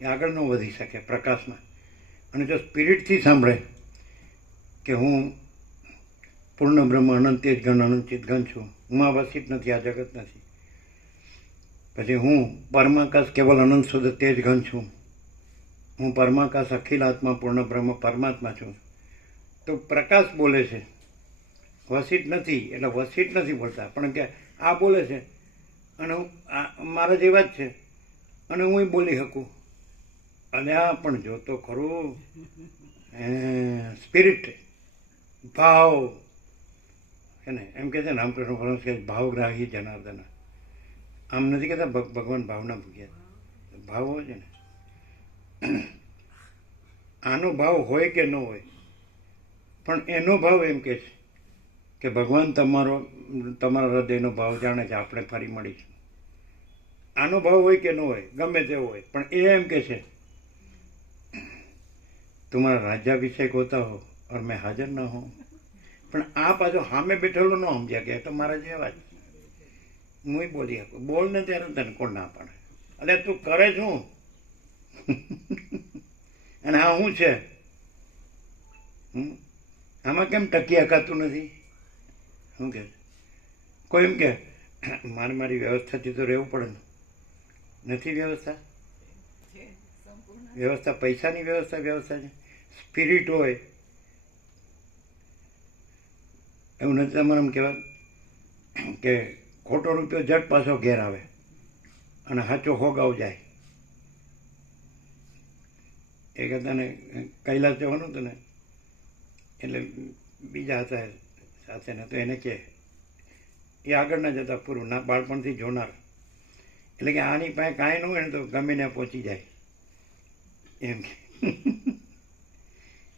એ આગળ ન વધી શકે પ્રકાશમાં. અને જો સ્પિરિટથી સાંભળે કે હું પૂર્ણ બ્રહ્મ અનંત તેજગન અનંત ચિદગન છું, હું આ વસિત નથી, આ જગત નથી. પછી હું પરમાકાશ કેવલ અનંત શુદ્ધ તેજગન છું, હું પરમાકાશ અખિલ આત્મા પૂર્ણ બ્રહ્મ પરમાત્મા છું. તો પ્રકાશ બોલે છે, વસિત નથી. એટલે વસિત નથી બોલતા, પણ કે આ બોલે છે અને મારા જેવા જ છે. અને હું બોલી શકું. અને આ પણ જોતો ખરું સ્પિરિટ, ભાવ છે ને, એમ કે છે ને રામકૃષ્ણ પરમહંસ કે ભાવગ્રાહી જનાર્દન. આમ નથી કહેતા ભગવાન ભાવના ભૂગ્યા, ભાવ હોય છે ને. આનો ભાવ હોય કે ન હોય, પણ એનો ભાવ એમ કે છે કે ભગવાન તમારા હૃદયનો ભાવ જાણે છે, આપણે ફરી મળીશું. આનો ભાવ હોય કે ન હોય, ગમે તેવો હોય, પણ એ એમ કે છે तुम्हारा राज्याभिषेक होता हो और मैं हाजिर न हूँ. પણ આ પાછો સામે બેઠેલો ન સમજ્યા કે તો મારા જેવા જ. હું બોલી શકું, બોલ ને ત્યારે તને કોણ ના પાડે. એટલે તું કરે શું? અને આ શું છે? આમાં કેમ ટકી હકાતું નથી? શું કે કોઈ એમ કે મારી વ્યવસ્થાથી તો રહેવું પડે ને. નથી વ્યવસ્થા? વ્યવસ્થા પૈસાની વ્યવસ્થા છે. સ્પિરિટ હોય એવું નથી. તમારે એમ કહેવાય કે ખોટો રૂપિયો જટ પાછો ઘેર આવે અને સાચો હોગાવ જાય. એક હતા ને કૈલાસ જવાનું હતું ને, એટલે બીજા હતા સાથે ને, તો એને કે એ આગળ ના જતા પૂરું ના બાળપણથી જોનાર, એટલે કે આની પાસે કાંઈ ન હોય ને તો ગમે ને પહોંચી જાય એમ કે.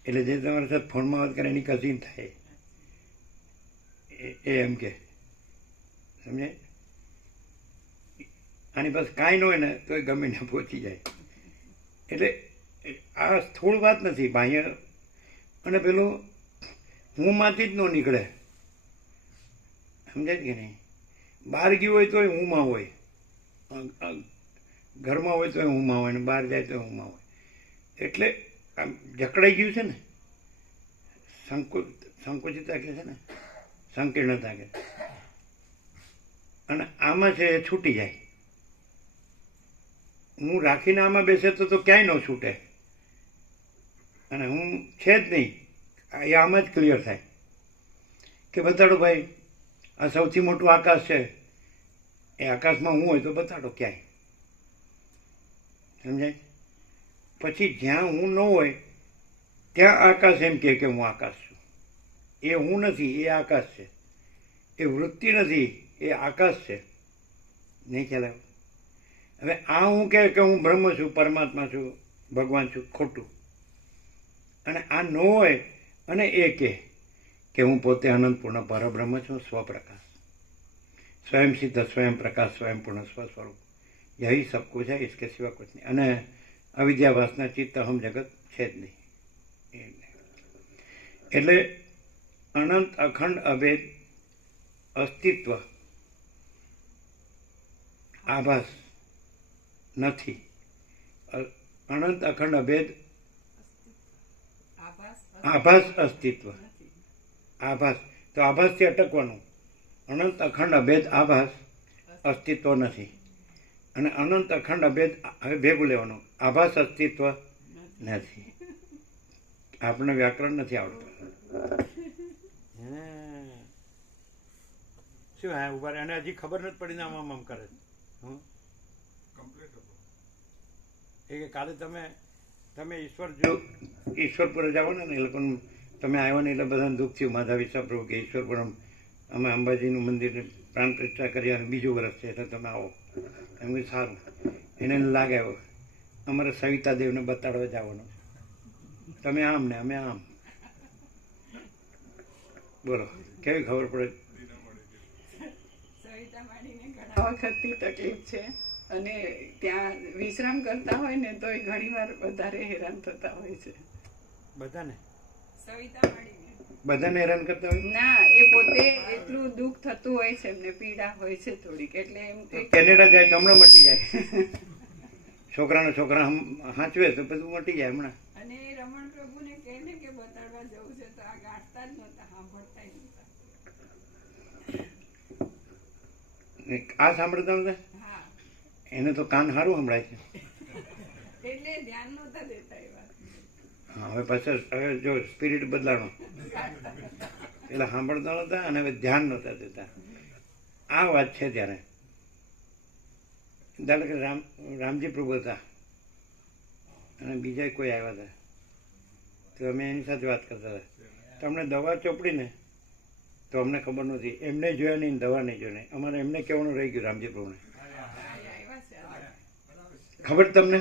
એટલે જે તમારી સાથે ફોનમાં વાત કરે એની કઝિન થાય એ એમ કે, સમજે? આની પાસે કાંઈ ન હોય ને તો એ ગમે ને પહોંચી જાય. એટલે આ સ્થૂળ વાત નથી, બાહ્ય. અને પેલું હુંમાંથી જ ન નીકળે, સમજાય કે નહીં? બહાર ગયું હોય તોય હુંમાં હોય, ઘરમાં હોય તોય હુંમાં હોય, ને બહાર જાય તોય હુંમાં હોય. એટલે આમ જકડાઈ ગયું છે ને, સંકુચિતા કે છે ને, સંકીર્ણતા કે, અને આમાં છે એ છૂટી જાય. હું રાખીને આમાં બેસે તો ક્યાંય ન છૂટે, અને હું છે જ નહીં એ આમાં જ ક્લિયર થાય કે બતાડો ભાઈ આ સૌથી મોટું આકાશ છે, એ આકાશમાં હું હોય તો બતાડો ક્યાંય, સમજાય? પછી જ્યાં હું ન હોય ત્યાં આકાશ એમ કે હું આકાશ છું. એ હું નથી, એ આકાશ છે. એ વૃત્તિ નથી, એ આકાશ છે. નહીં ખ્યાલ આવ્યો? હવે આ હું કે હું બ્રહ્મ છું, પરમાત્મા છું, ભગવાન છું, ખોટું. અને આ ન હોય અને એ કે હું પોતે અનંતપૂર્ણ પરબ્રહ્મ છું, સ્વપ્રકાશ, સ્વયં સિદ્ધ, સ્વયં પ્રકાશ, સ્વયં પૂર્ણ સ્વસ્વરૂપ, યહી સબ કુછ है, इसके सिवा कुछ नहीं. અને અવિદ્યા વાસના ચિત્ત અહમ જગત છે જ નહીં. એટલે અનંત અખંડ અભેદ અસ્તિત્વ આભાસ નથી. અનંત અખંડ અભેદ આભાસ અસ્તિત્વ. આભાસ તો આભાસથી અટકવાનું. અનંત અખંડ અભેદ આભાસ અસ્તિત્વ નથી. અને અનંત અખંડ અભેદ, હવે ભેગું લેવાનું, આભાસ અસ્તિત્વ નથી. આપણે વ્યાકરણ નથી આવડતું. શું હા ઉભા રહે, અને હજી ખબર નથી પડી ને આમ કરે છે. કમ્પ્લીટ હતો. એ કે કાલે તમે ઈશ્વરપુર જવાના ને, એ લોકોનું તમે આવ્યા ને એટલે બધાને દુઃખ થયું. માધાવી પ્રભુ કે ઈશ્વરપુરમ અમે અંબાજીનું મંદિર પ્રાણ પ્રતિષ્ઠા કરી અને બીજું વર્ષ છે એટલે તમે આવો. એમ કે સારું. એને લાગે આવ્યો અમારે સવિતા દેવને બતાડવા જવાનું, તમે આમ ને અમે આમ. બોલો કેવી ખબર પડે? ઘણા વખતથી તકલીફ છે, અને ત્યાં વિશ્રામ કરતા હોય ને તો ઘણી વાર વધારે હેરાન થતા હોય છે. બધાને હેરાન કરતા હોય ના, એ પોતે એટલું દુઃખ થતું હોય છે, એમને પીડા હોય છે થોડીક, એટલે એમ કેનેડા જાય તો હમણાં મટી જાય. છોકરા હાંચવે તો બધું મટી જાય હમણાં. અને રમણ પ્રભુને કહે ને કે બતાડવા જવું છે તો આ ગાંઠતા જ નહોતા, સાંભળતા જ નહોતા. આ સાંભળતા નતા? હા, એને તો કાન સારું સંભળાય છે. એટલે ધ્યાન નહોતા દેતા એ વાત. હા, હવે પાછળ હવે જો સ્પિરિટ બદલાણો, પેલા સાંભળતા નહોતા અને હવે ધ્યાન નહોતા દેતા. આ વાત છે ત્યારે ધારો કે રામજી પ્રભુ હતા અને બીજા કોઈ આવ્યા હતા, તો અમે એની સાથે વાત કરતા હતા, તો અમને દવા ચોપડી ને તો અમને ખબર નહોતી, એમને જોયા નહીં, દવા નહીં જોઈ. અમારે એમને કહેવાનું રહી ગયું રામજી પ્રભુને. ખબર તમને?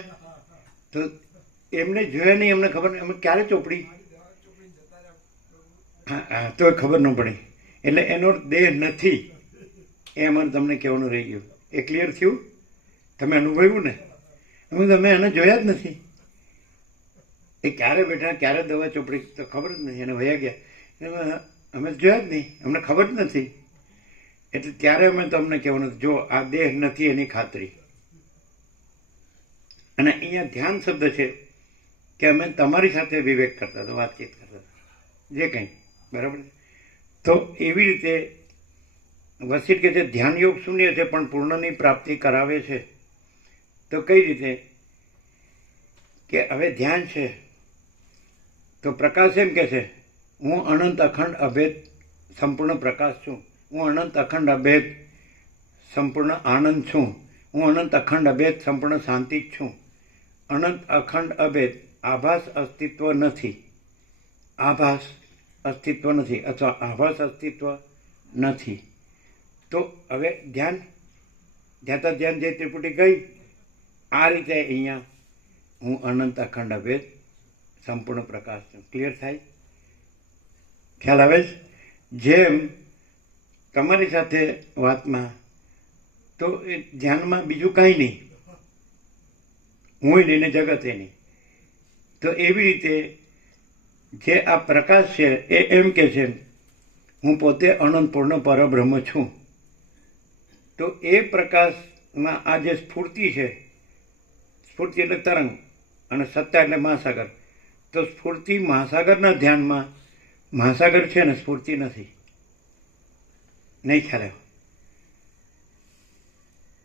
તો એમને જોયા નહીં, અમને ખબર નહીં, અમે ક્યારે ચોપડી, હા હા, તો ખબર ન પડી. એટલે એનો દેહ નથી એ અમારે તમને કહેવાનું રહી ગયું. એ ક્લિયર થયું? તમે અનુભવ્યું ને? તમે એને જોયા જ નથી. એ ક્યારે બેઠા, ક્યારે દવા ચોપડી, તો ખબર જ નથી. એને વયા ગયા, અમે જોયા જ નહીં, અમને ખબર જ નથી. એટલે ત્યારે અમે તમને કહેવાનું, જો આ દેહ નથી એની ખાતરી. અને અહીંયા ધ્યાન શબ્દ છે કે અમે તમારી સાથે વિવેક કરતા હતા, વાતચીત કરતા હતા, જે કંઈ, બરાબર. તો એવી રીતે વસિષ્ઠ કહે છે ધ્યાન યોગ શૂન્ય છે પણ પૂર્ણની પ્રાપ્તિ કરાવે છે. તો કઈ રીતે? કે હવે ધ્યાન છે તો પ્રકાશ એમ કે છે હું અનંત અખંડ અભેદ સંપૂર્ણ પ્રકાશ છું, હું અનંત અખંડ અભેદ સંપૂર્ણ આનંદ છું, હું અનંત અખંડ અભેદ સંપૂર્ણ શાંતિ જ છું. અનંત અખંડ અભેદ આભાસ અસ્તિત્વ નથી, આભાસ અસ્તિત્વ નથી, અથવા આભાસ અસ્તિત્વ નથી. તો હવે ધ્યાન ધ્યાન જે ત્રિપુટી ગઈ આ રીતે અહીંયા હું અનંત અખંડ અભેદ સંપૂર્ણ પ્રકાશ છું. ક્લિયર થાય? ખ્યાલ આવે છે? જેમ તમારી સાથે વાતમાં તો એ ધ્યાનમાં બીજું કાંઈ નહીં, હું નહીં ને જગત એ નહીં. તો એવી રીતે જે આ પ્રકાશ છે એ એમ કે છે હું પોતે અનંત પૂર્ણ પરબ્રહ્મ છું. તો એ પ્રકાશમાં આ જે સ્ફૂર્તિ છે, સ્ફૂર્તિ એટલે તરંગ અને સત્તા એટલે મહાસાગર. તો સ્ફૂર્તિ મહાસાગરના ધ્યાનમાં મહાસાગર છે ને સ્ફૂર્તિ નથી. નહીં ખ્યાલ આવ્યો?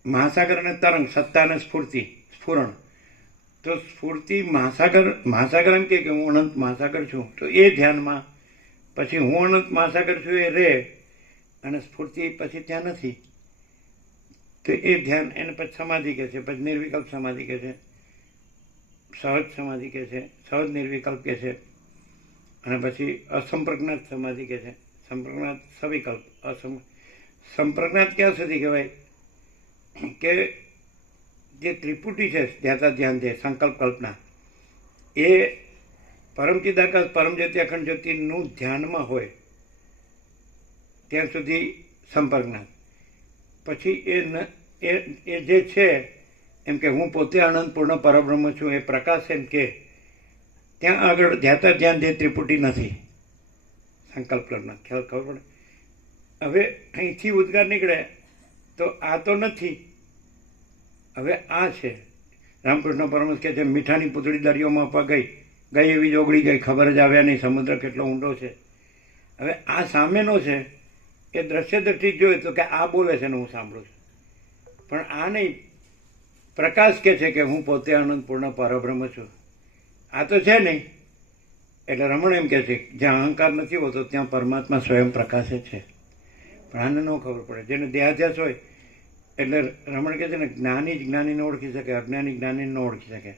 મહાસાગર અને તરંગ, સત્તા અને સ્ફૂર્તિ, સ્ફુરણ. તો સ્ફૂર્તિ મહાસાગર એમ કે હું અનંત મહાસાગર છું. તો એ ધ્યાનમાં પછી હું અનંત મહાસાગર છું એ રહે અને સ્ફૂર્તિ પછી ત્યાં નથી. તો એ ધ્યાન એને પછી સમાધિ કહે છે, પછી નિર્વિકલ્પ સમાધિ કહે છે, સહજ સમાધિ કહે છે, સહજ નિર્વિકલ્પ કહે છે, અને પછી અસંપ્રજ્ઞાત સમાધિ કહે છે, સંપ્રજ્ઞાત સવિકલ્પ. સંપ્રજ્ઞાત ક્યાં સુધી કહેવાય કે જે ત્રિપુટી છે ધ્યાન છે સંકલ્પ કલ્પના, એ પરમચિદાકાશ પરમજ્યોતિ અખંડ જ્યોતિનું ધ્યાનમાં હોય ત્યાં સુધી સંપ્રજ્ઞાત. પછી એ જે છે એમ કે હું પોતે આનંદ પૂર્ણ પરબ્રહ્મ છું એ પ્રકાશ એમ કે ત્યાં આગળ ધ્યાન જે ત્રિપુટી નથી સંકલ્પ કલ્પના. ખ્યાલ ખબર પડે? હવે અહીંથી ઉદ્ગાર નીકળે તો આ તો નથી, હવે આ છે. રામકૃષ્ણ પરમહંસ કહે છે મીઠાની પૂતળી દરિયોમાં આપવા ગઈ એવી જ ઓગળી ગઈ, ખબર જ આવ્યા નહીં સમુદ્ર કેટલો ઊંડો છે. હવે આ સામેનો છે એ દ્રશ્ય દ્રષ્ટિ જોઈએ તો કે આ બોલે છે ને હું સાંભળું છું, પણ આ નહીં. પ્રકાશ કે છે કે હું પોતે આનંદ પૂર્ણ પરબ્રહ્મ છું. આ તો છે નહીં. એટલે રમણ એમ કહે છે જ્યાં અહંકાર નથી હોતો ત્યાં પરમાત્મા સ્વયં પ્રકાશે છે. પણ આને ન ખબર પડે. જેને દેહાધ્યાસ હોય એટલે રમણ કહે છે ને જ્ઞાની જ જ્ઞાનીને ઓળખી શકે, અજ્ઞાની જ્ઞાનીને ન ઓળખી શકે.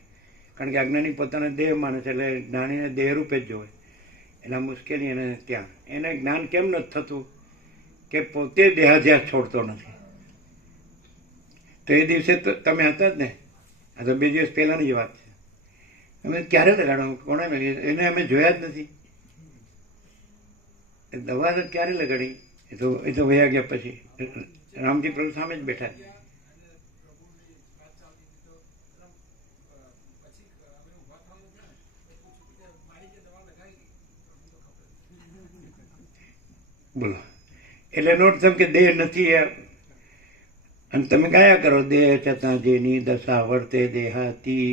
કારણ કે અજ્ઞાની પોતાને દેહ માને છે એટલે જ્ઞાનીને દેહ રૂપે જ જોવે. એટલે મુશ્કેલી એને ત્યાં. એને જ્ઞાન કેમ નથી થતું કે પોતે દેહાધ્યાસ છોડતો નથી. તો એ દિવસે તો તમે હતા જ ને, આ તો 2 દિવસ પહેલાની જ વાત છે. અમે ક્યારે લગાડો, કોણે લગાડી? એને અમે જોયા જ નથી. દવા તો ક્યારે લગાડી? એ તો વયા ગયા પછી. રામજી પ્રભુ સામે જ બેઠા. બોલો. એટલે નોટ થમ કે દેહ નથી યાર. અને તમે ગાયા કરો દેહ ચતા જેની દશા વર્તે દેહાતી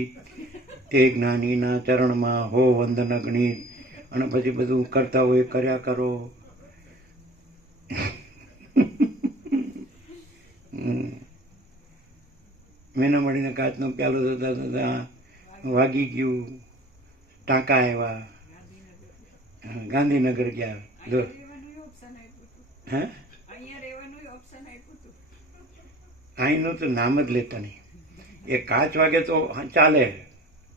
તે જ્ઞાનીના ચરણમાં હો વંદન ગણિત. અને પછી બધું કરતા હોય કર્યા કરો. મેના મળીને કાચનો પ્યાલો થતા થતા વાગી ગયું, ટાંકા આવ્યા, ગાંધીનગર ગયા. હે અહીંનું તો નામ જ લેતા નહીં. એ કાચ વાગે તો ચાલે,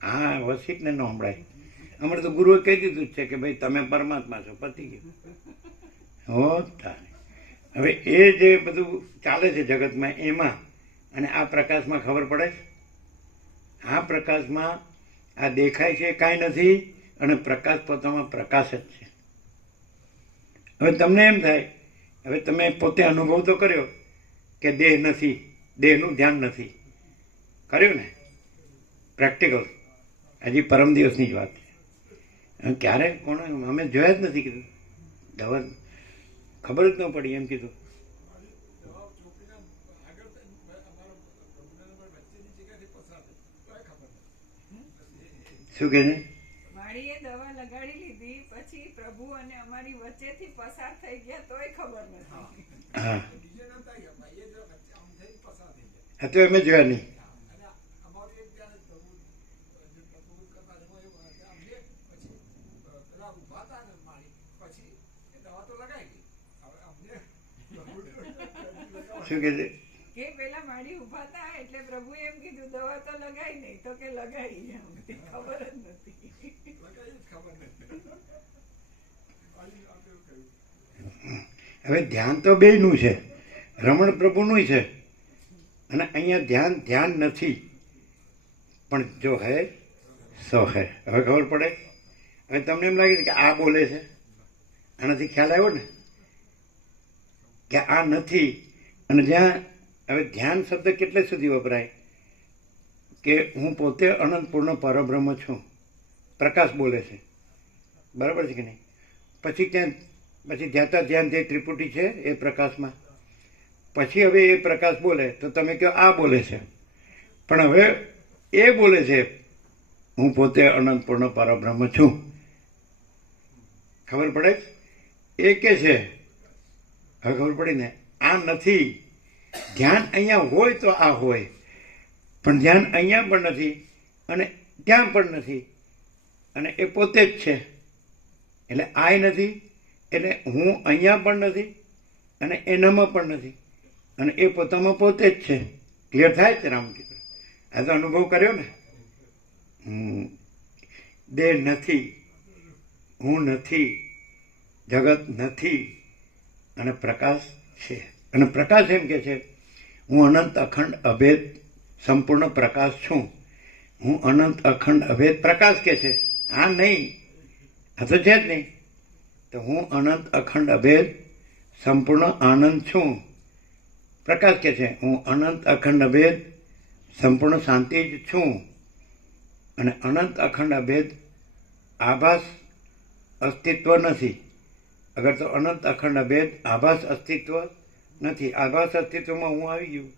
હા વસિતને ન સંભળાય. અમારે તો ગુરુએ કહી દીધું જ છે કે ભાઈ તમે પરમાત્મા છો, પતી ગયું. હો તારે હવે એ જે બધું ચાલે છે જગતમાં એમાં અને આ પ્રકાશમાં ખબર પડે છે. આ પ્રકાશમાં આ દેખાય છે કાંઈ નથી અને પ્રકાશ પોતામાં પ્રકાશ જ છે. હવે તમને એમ થાય, હવે તમે પોતે અનુભવ તો કર્યો કે દેહ નથી, દેહનું ધ્યાન નથી કર્યું ને, પ્રેક્ટિકલ. હજી પરમ દિવસની જ વાત છે. ક્યારે કોણ અમે જોયા જ નથી કીધું, દવા ખબર જ ન પડી એમ કીધું. શું કે છે? માળીએ દવા લગાડી લીધી પછી પ્રભુ અને અમારી વચ્ચેથી પસાર થઈ ગયા તોય ખબર નથી. હા હા તો અમે જોયા નહીં. શું કે છે? કે પેલા માળી ઉભા હતા એટલે પ્રભુ એમ કીધું દવા તો લગાઈ નહીં, તો કે લગાઈ, એમ ખબર જ નથી. હવે ધ્યાન તો બેયનું છે, રમણ પ્રભુનું છે અને અહીંયા ધ્યાન ધ્યાન નથી, પણ જો હે સો હે. હવે ખબર પડે. હવે તમને એમ લાગે કે આ બોલે છે, આનાથી ખ્યાલ આવ્યો ને કે આ નથી. અને જ્યાં હવે ધ્યાન શબ્દ કેટલે સુધી વપરાય કે હું પોતે અનંત પૂર્ણ પરબ્રહ્મ છું, પ્રકાશ બોલે છે, બરાબર છે કે નહીં? પછી ક્યાં પછી ધ્યાતા ધ્યાન જે ત્રિપુટી છે એ પ્રકાશમાં, પછી હવે એ પ્રકાશ બોલે તો તમે કહો આ બોલે છે, પણ હવે એ બોલે છે હું પોતે અનંત પૂર્ણ પરબ્રહ્મ છું. ખબર પડે? એ કે છે હવે ખબર પડી ને, આ નથી. ધ્યાન અહીંયા હોય તો આ હોય, પણ ધ્યાન અહીંયા પણ નથી અને ત્યાં પણ નથી અને એ પોતે જ છે. એટલે આય નથી, એટલે હું અહીંયા પણ નથી અને એનામાં પણ નથી અને એ પોતામાં પોતે જ છે. ક્લિયર થાય છે રામજી? આ તો અનુભવ કર્યો ને. દેહ નથી, હું નથી, જગત નથી અને પ્રકાશ છે. અને પ્રકાશ એમ કે છે હું અનંત અખંડ અભેદ સંપૂર્ણ પ્રકાશ છું. હું અનંત અખંડ અભેદ પ્રકાશ કે છે, આ નહીં, આ તો છે જ નહીં. તો હું અનંત અખંડ અભેદ સંપૂર્ણ આનંદ છું. પ્રકાશ કે છે હું અનંત અખંડ અભેદ સંપૂર્ણ શાંતિ જ છું. અને અનંત અખંડ અભેદ આભાસ અસ્તિત્વ નથી. અગર તો અનંત અખંડ અભેદ આભાસ અસ્તિત્વ નથી. આભાસ અસ્તિત્વમાં હું આવી ગયું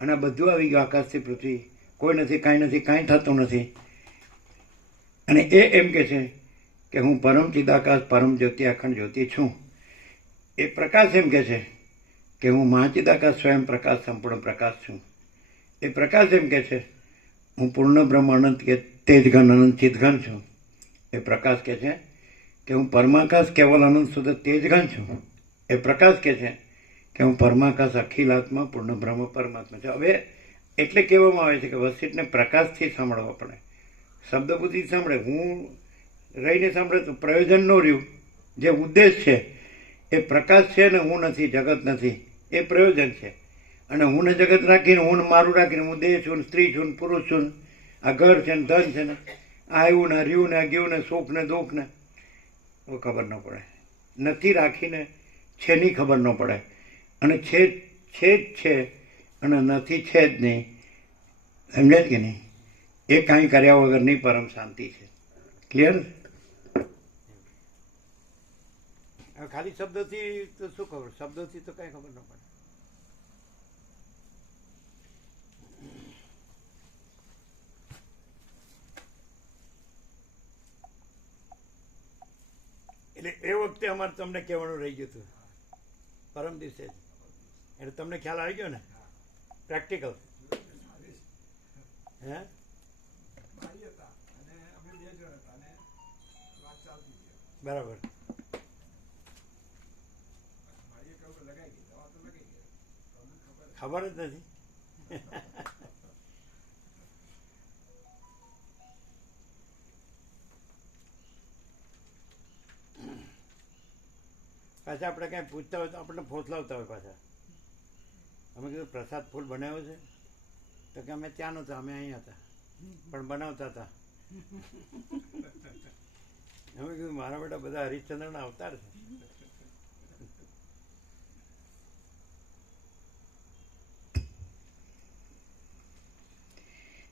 અને આ બધું આવી ગયું, આકાશથી પૃથ્વી, કોઈ નથી, કાંઈ નથી, કાંઈ થતું નથી. અને એ એમ કે છે કે હું પરમ ચિદાકાશ પરમ જ્યોતિ અખંડ જ્યોતિ છું. એ પ્રકાશ એમ કે છે કે હું મહાચિદાકાશ સ્વયં પ્રકાશ સંપૂર્ણ પ્રકાશ છું. એ પ્રકાશ એમ કે છે હું પૂર્ણ બ્રહ્મ અનંત કે તેજઘન અનંત ચિદઘન છું. એ પ્રકાશ કે છે કે હું પરમાકાશ કેવલ અનંત શુદ્ધ તેજઘન છું. એ પ્રકાશ કે છે કે હું પરમાકાશ અખિલાત્મા પૂર્ણ બ્રહ્મ પરમાત્મા છું. હવે એટલે કહેવામાં આવે છે કે વસિષ્ઠને પ્રકાશથી સાંભળવો પડે, શબ્દ બુદ્ધિ સાંભળે. હું રહીને સાંભળે તો પ્રયોજન ન રહ્યું. જે ઉદ્દેશ છે એ પ્રકાશ છે ને હું નથી, જગત નથી, એ પ્રયોજન છે. અને હું ને જગત રાખીને, હું મારું રાખીને, હું દેહ છું, સ્ત્રી છું, પુરુષ છું, આ ઘર છે ને ધન છે ને આ આવ્યું ને રહ્યું ને ગયું ને સુખ ને દુઃખ ને ખબર ન પડે. નથી રાખીને છેની ખબર ન પડે. અને છે જ છે અને નથી છે જ નહીં. સમજાય કે નહીં? એ કાંઈ કર્યા વગરની પરમ શાંતિ છે. ક્લિયર? ખાલી શબ્દોથી તો શું ખબર? શબ્દોથી તો કાંઈ ખબર ન પડે. એટલે એ વખતે અમારે તમને કહેવાનું રહી ગયું હતું, પરમ દિવસે જ. એટલે તમને ખ્યાલ આવી ગયો ને? પ્રેક્ટિકલ. હે? બરાબર. ખબર જ નથી. પાછા આપણે કાંઈ પૂછતા હોય તો આપણને ફોસલાવતા હોય પાછા. અમે કીધું પ્રસાદ ફૂલ બનાવ્યો છે તો કે અમે ત્યાં નહોતા, અમે અહીંયા હતા પણ બનાવતા હતા. અમે કીધું મારા બેટા બધા હરિશ્ચંદ્રના અવતાર છે.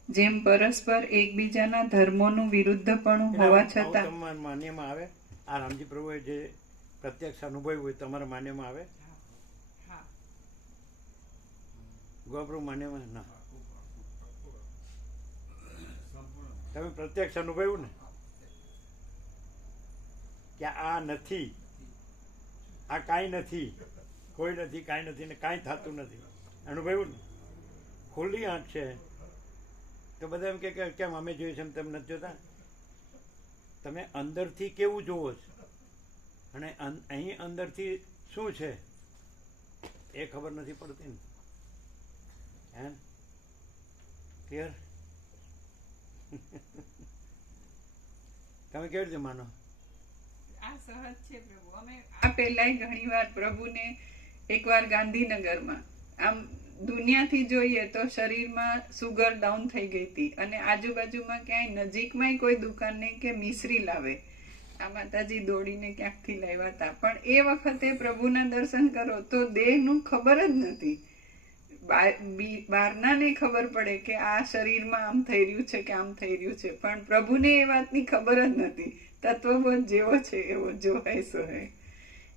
જેમ પરસ્પર એકબીજાના ધર્મોનું વિરુદ્ધપણું હોવા આવું છતાં તમારા માન્યમાં આવે? આ રામજી પ્રભુએ જે પ્રત્યક્ષ અનુભવ્યું હોય તમારા માન્યમાં આવે? ગોપ્રભુ માન્યમાં ના. તમે પ્રત્યક્ષ અનુભવ્યું ને કે આ નથી, આ કાંઈ નથી, કોઈ નથી, કાંઈ નથી ને કાંઈ થતું નથી, અનુભવ્યું ને? ખુલ્લી આંખ છે તો બધા એમ કે કેમ અમે જોઈએ છે તેમ નથી જોતા? તમે અંદરથી કેવું જોવો છો અને અહીં અંદરથી શું છે એ ખબર નથી પડતી ને. હે ક્લિયર? તમે કેવી રીતે માનો? આ સહજ છે પ્રભુ. અમે આ પહેલાય ઘણીવાર પ્રભુને એકવાર ગાંધીનગરમાં આમ દુનિયાથી જોઈએ તો શરીરમાં સુગર ડાઉન થઈ ગઈ હતી અને આજુબાજુમાં ક્યાંય નજીકમાંય કોઈ દુકાન નહીં કે મિશ્રી લાવે. આ માતાજી દોડીને ક્યાંકથી લાવ્યા હતા, પણ એ વખતે પ્રભુના દર્શન કરો તો દેહનું ખબર જ નથી. બહારનાને ખબર પડે કે આ શરીરમાં આમ થઈ રહ્યું છે કે આમ થઈ રહ્યું છે, પણ પ્રભુને એ વાતની ખબર જ નથી. તત્વબોધ જેવો છે એવો જોવાય સોય.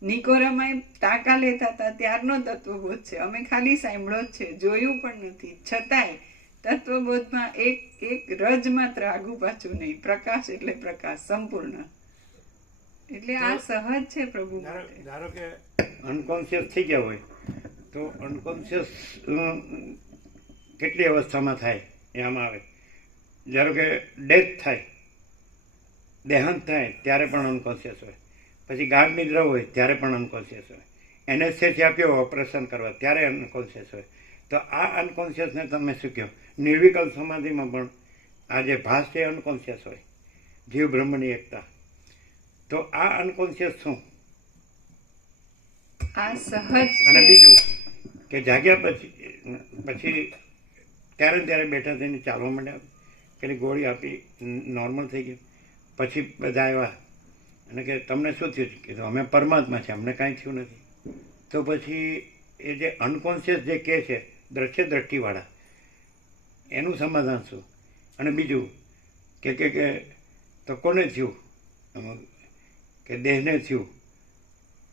નિકોરામાં ટાંકા લેતા હતા ત્યારનો તત્વબોધ છે. અમે ખાલી સાંભળ્યો જ છે, જોયું પણ નથી, છતાંય તત્વબોધમાં એક રજ માત્ર આગુ પાછું નહીં. પ્રકાશ એટલે પ્રકાશ સંપૂર્ણ. એટલે આ સહજ છે પ્રભુ માટે. ધારો કે અનકોન્શિયસ થઈ ગયા હોય તો અનકોન્શિયસ કેટલી અવસ્થામાં થાય એ આમાં આવે. ધારો કે ડેથ થાય, દેહાંત થાય ત્યારે પણ અનકોન્શિયસ હોય, પછી ગાઢ નિદ્રા હોય ત્યારે પણ અનકોન્શિયસ હોય, એનેસ્થેસિયા આપ્યો ઓપરેશન કરવા ત્યારે અનકોન્શિયસ હોય. તો આ અનકોન્શિયસને તમે શું કહો? નિર્વિકલ્પ સમાધિમાં પણ આ જે ભાસ છે અનકોન્શિયસ હોય, જીવ બ્રહ્મની એકતા. તો આ અનકોન્શિયસ શું? આ સહજ અને છે. બીજું કે જાગ્યા પછી ત્યારે ને ત્યારે બેઠા થઈને ચાલવા માંડ્યા, પેલી ગોળી આપી નોર્મલ થઈ ગયું. પછી બધા આવ્યા અને કે તમને શું થયું? કીધું અમે પરમાત્મા છે, અમને કાંઈ થયું નથી. તો પછી એ જે અનકોન્શિયસ જે કહે છે દ્રશ્ય દ્રષ્ટિવાળા, એનું સમાધાન શું? અને બીજું કે તો કોને થયું? કે દેહને થયું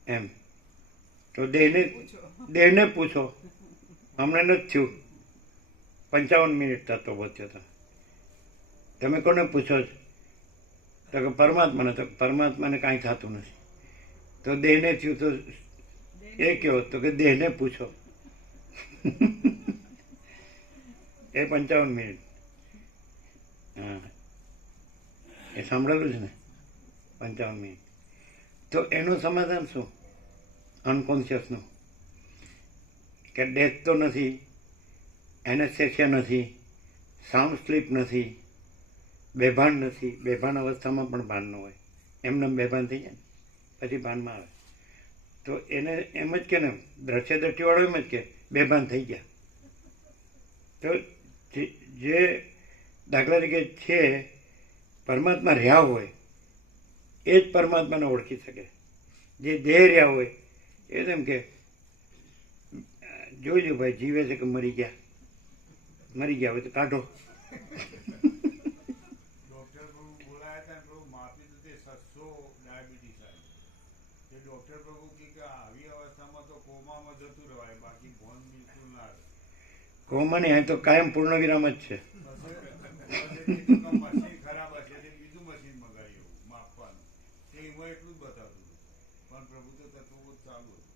એમ. તો દેહને પૂછો, અમને નથી થયું. 55 મિનિટ તત્વબોધ થયો હતો. તમે કોને પૂછો છો? તો કે પરમાત્માને. તો પરમાત્માને કાંઈ થતું નથી. તો દેહને થયું તો એ કહો? તો કે દેહને પૂછો. એ 55 મિનિટ. હા, એ સાંભળેલું છે ને? 55 મિનિટ. તો એનું સમાધાન શું? અનકોન્શિયસનું કે ડેથ તો નથી, એનેસ્થેસિયા નથી, સાઉન્ડ સ્લીપ નથી, બેભાન નથી. બેભાન અવસ્થામાં પણ ભાન ન હોય, એમને બેભાન થઈ જાય ને પછી ભાનમાં આવે. તો એને એમ જ કે ને, દ્રશ્ય દ્રષ્ટિવાળો એમ જ કે બેભાન થઈ ગયા. તો જે દાખલા તરીકે છે પરમાત્મા રહ્યા હોય એ જ પરમાત્માને ઓળખી શકે. જે દેહ રહ્યા હોય એ એમ કે જોઈ લો ભાઈ, જીવે છે કે મરી ગયા? મરી ગયા હોય તો કાઢો. ડોક્ટર પ્રભુ બોલાયા હતા પ્રભુ માપી તો તે 700 ડાયાબિટીસ આવી. તે ડોક્ટર પ્રભુ કે આવી અવસ્થામાં તો કોમામાં જતું રહેવાય, બાકી ભોન બિલકુલ ના આવે. કોમાની અહીં તો કાયમ પૂર્ણ વિરામ જ છે. મશીન ખરાબ હશે તે બીજું મશીન મંગાવ્યું માપવાનું, તે એમાં એટલું જ બતાવતું હતું. પણ પ્રભુ તો તત્વબોધ ચાલુ હતું.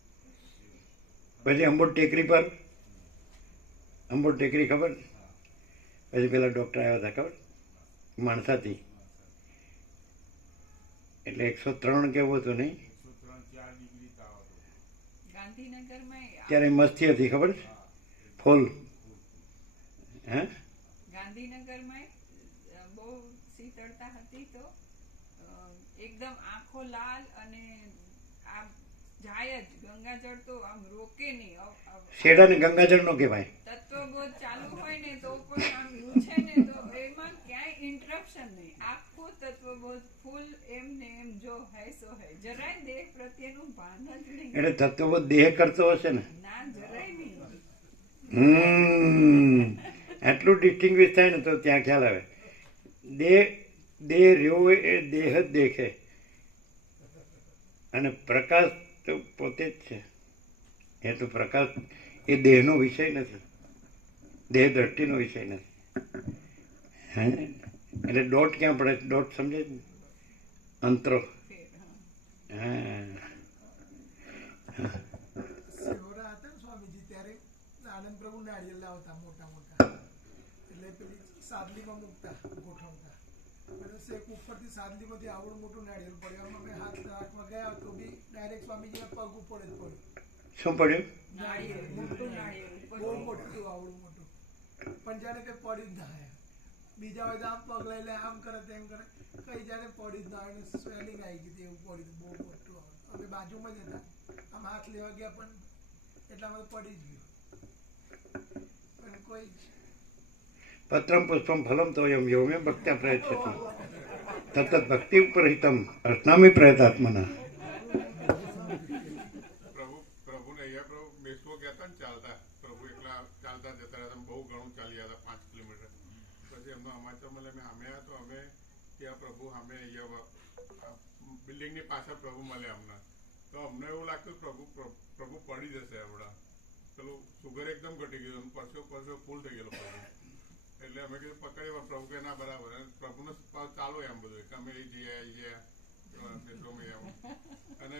પછી અંબોડ ટેકરી પર, અંબોડ ટેકરી ખબર? પછી પેલા ડૉક્ટર આવ્યા હતા ખબર? માણસાથી. એટલે 103 કેવું હતું નહીં? 103-4 ડિગ્રી તાવ હતો. ગાંધીનગરમાં ત્યારે મસ્તી હતી ખબર છે? ફૂલ. હે? ગાંધીનગરમાં બહુ શીતળતા હતી તો એકદમ આંખો લાલ અને આ જાય જાય જ. ગંગાજળ તો આમ રોકે નહીં. શેડાને ગંગાજળ નો કહેવાય. તત્વબોધ ચાલુ હોય ને તો પણ આમ એવું છે ને તો એમાં ક્યાંય ઇન્ટરપ્શન નહીં. આખું તત્વબોધ ફૂલ એમ ને એમ જો હૈ સો હૈ. જરાય દેહ પ્રત્યેનું ભાન જ નહીં. એટલે તત્વબોધ દેહ કરતો હશે ને. ના, જરાય નહીં. આટલું ડિસ્ટિંગ્વિશ થાય ને તો ત્યાં ખ્યાલ આવે. દેહ રહ્યો હોય એ દેહ જ દેખે, અને પ્રકાશ તો પોતે જ છે. એ તો પ્રકાશ એ દેહનો વિષય નથી, દેહ દ્રષ્ટિનો વિષય નથી. હે એટલે ડોટ ક્યાં પડે? ડોટ સમજે જ ને, અંતરો. હા, સેવરા હતા ને સ્વામીજી ત્યારે આનંદ પ્રભુ નાળિયેર લાવતા મોટા મોટા, એટલે પેલી સાદલીમાં મૂકતા ગોઠવતા. અને શેક ઉપરથી સાદલીમાંથી આવડું મોટું નાળિયેર પડ્યું. અમે હાથમાં ગયા તો બી ડાયરેક્ટ સ્વામીજીના પગ ઉપર જ પડ્યું. શું પડ્યું? મોટું નાળિયેર બહુ મોટું આવડું મોટું, પણ જાણે કે પડી જ ના આવ્યા. બીજા હોય તો આમ પગ લઈ લે, આમ કરે તેમ કરે, કઈ જાણે પડી જ ના આવે. સ્વેલિંગ આવી ગઈ એવું પડ્યું, બહુ મોટું આવડું. અમે બાજુમાં જ હતા, આમ હાથ લેવા ગયા પણ એટલામાં પડી જ ગયું. પણ કોઈ પત્રમ પુષ્પમ ફલમ તોયમ યોમ્ય ભક્ત્યા પ્રયચ્છતિ તત્ત ભક્તિ ઉપરહિતમ અર્થનામી પ્રયતાત્મના. પ્રભુને અહીંયા પ્રભુ બેસવો ગયા હતા ને ચાલતા, પ્રભુ એકલા ચાલતા જતા હતા, બહુ ઘણું ચાલી હતા 5 કિલોમીટર. પછી એમનો સમાચાર મળે, અમે સામે આવ્યા તો અમે ત્યાં પ્રભુ સામે અહીંયા બિલ્ડિંગની પાછળ પ્રભુ મળ્યા અમને. તો અમને એવું લાગતું પ્રભુ પડી જશે હમણાં. પેલું સુગર એકદમ ઘટી ગયું, પરસો ફૂલ થઈ ગયેલો પ્રભુ. એટલે અમે કીધું પકડી, પ્રભુ કે ના બરાબર. પ્રભુનો ચાલો એમ બધું કે અમે જઈએ અને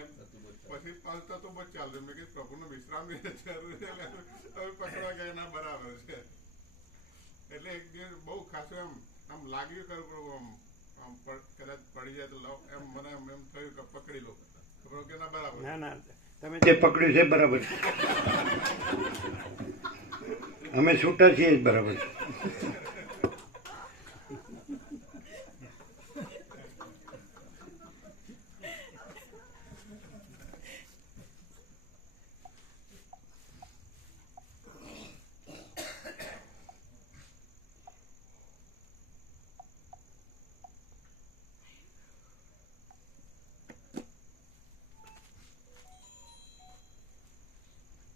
પછી પાછું તો બહુ ચાલતું. મેં કીધું પ્રભુનો વિશ્રામ જરૂરી છે, અમે પકડવા ગયા ના બરાબર છે. એટલે એક દિવસ બહુ ખાસું આમ લાગ્યું કે પ્રભુ આમ કદાચ પડી જાય તો એમ મને એમ થયું કે પકડી લો. પ્રભુ કે ના બરાબર. ના ના, તમે જે પકડ્યું છે બરાબર છે. અમે છૂટા છીએ જ બરાબર છે.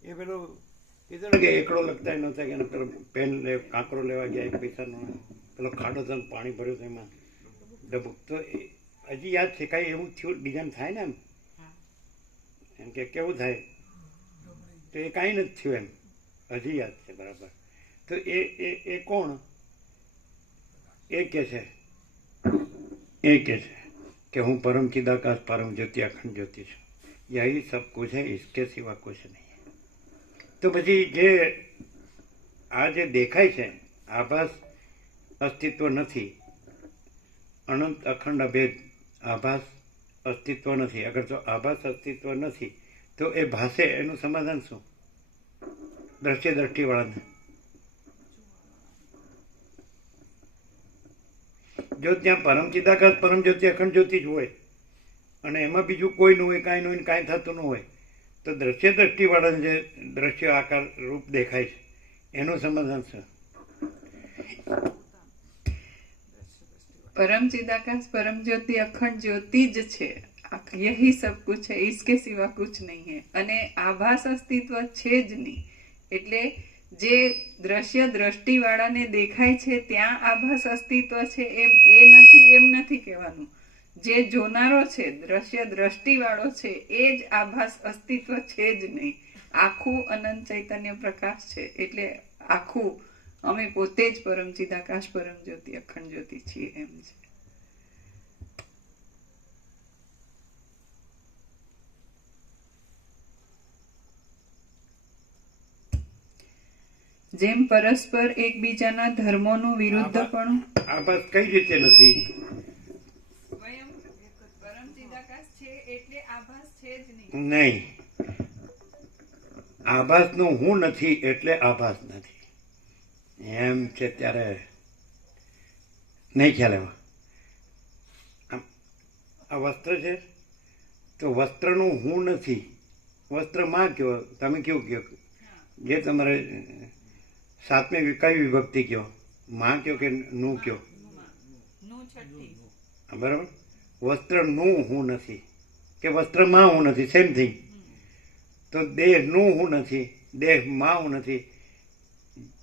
એ પેલો કીધું ને કે એકડો લખતા નહોતા કે પેલો પેન કાંકરો લેવા ગયા એક પૈસાનો, પેલો ખાડો હતો ને પાણી ભર્યું હતું એમાં ડબુક. તો હજી યાદ છે કાંઈ એવું થયું ડિઝાઇન થાય ને એમ કે કેવું થાય? તો એ કાંઈ નથી થયું એમ, હજી યાદ છે બરાબર. તો એ કોણ? એ કે છે કે હું પરમ ચિદાકાશ પરમ જ્યોતિ અખંડ જ્યોતિ છું. યહી સબ કુછ है, इसके सिवा कुछ नहीं. તો પછી જે આ જે દેખાય છે આભાસ અસ્તિત્વ નથી, અનંત અખંડ અભેદ આભાસ અસ્તિત્વ નથી. અગર જો આભાસ અસ્તિત્વ નથી તો એ ભાષે એનું સમાધાન શું? દ્રશ્ય દ્રષ્ટિવાળાને જો ત્યાં પરમ ચિદાકાશ પરમ જ્યોતિ અખંડ જ્યોતિ જ હોય અને એમાં બીજું કોઈ ન હોય, કાંઈ ન હોય, કાંઈ થતું ન હોય, તો દ્રશ્ય દ્રષ્ટિવાળાને જે દ્રશ્ય આકાર રૂપ દેખાય છે એનું સમાધાન છે. परम चिदाकाश परम ज्योति अखंड ज्योति ज छे. यही सब कुछ है, इसके सिवा कुछ नहीं है. અને આભાસ અસ્તિત્વ છે જ નહીં. એટલે જે દ્રશ્ય દ્રષ્ટિ વાળાને દેખાય છે ત્યાં આભાસ અસ્તિત્વ છે એમ નથી કહેવાનું. જે જોનારો છે, દ્રશ્ય દ્રષ્ટિ વાળો છે, એ જ આભાસ અસ્તિત્વ છે જ નહીં. આખું અનંત ચૈતન્ય પ્રકાશ છે. એટલે આખું અમે પોતે જ પરમ ચિદાકાશ પરમ જ્યોતિ અખંડ જ્યોતિ છીએ એમ છે. જેમ પરસ્પર એકબીજાના ધર્મોનું વિરુદ્ધપણું આભાસ કઈ રીતે નથી? સ્વયં પરમ ચિદાકાશ છે એટલે આભાસ છે જ નહીં. નહીં, આભાસનો હું નથી એટલે આભાસ નથી એમ છે. ત્યારે નહીં ખ્યાલ એમાં. આ વસ્ત્ર છે તો વસ્ત્રનું હું નથી, વસ્ત્ર માં કયો, તમે કયું કયો, જે તમારે સાતમી કઈ વિભક્તિ કયો, માં કયો કે નું કયો? હા, બરાબર. વસ્ત્ર નું હું નથી કે વસ્ત્રમાં હું નથી, સેમ થિંગ. તો દેહ નું હું નથી, દેહ માં હું નથી.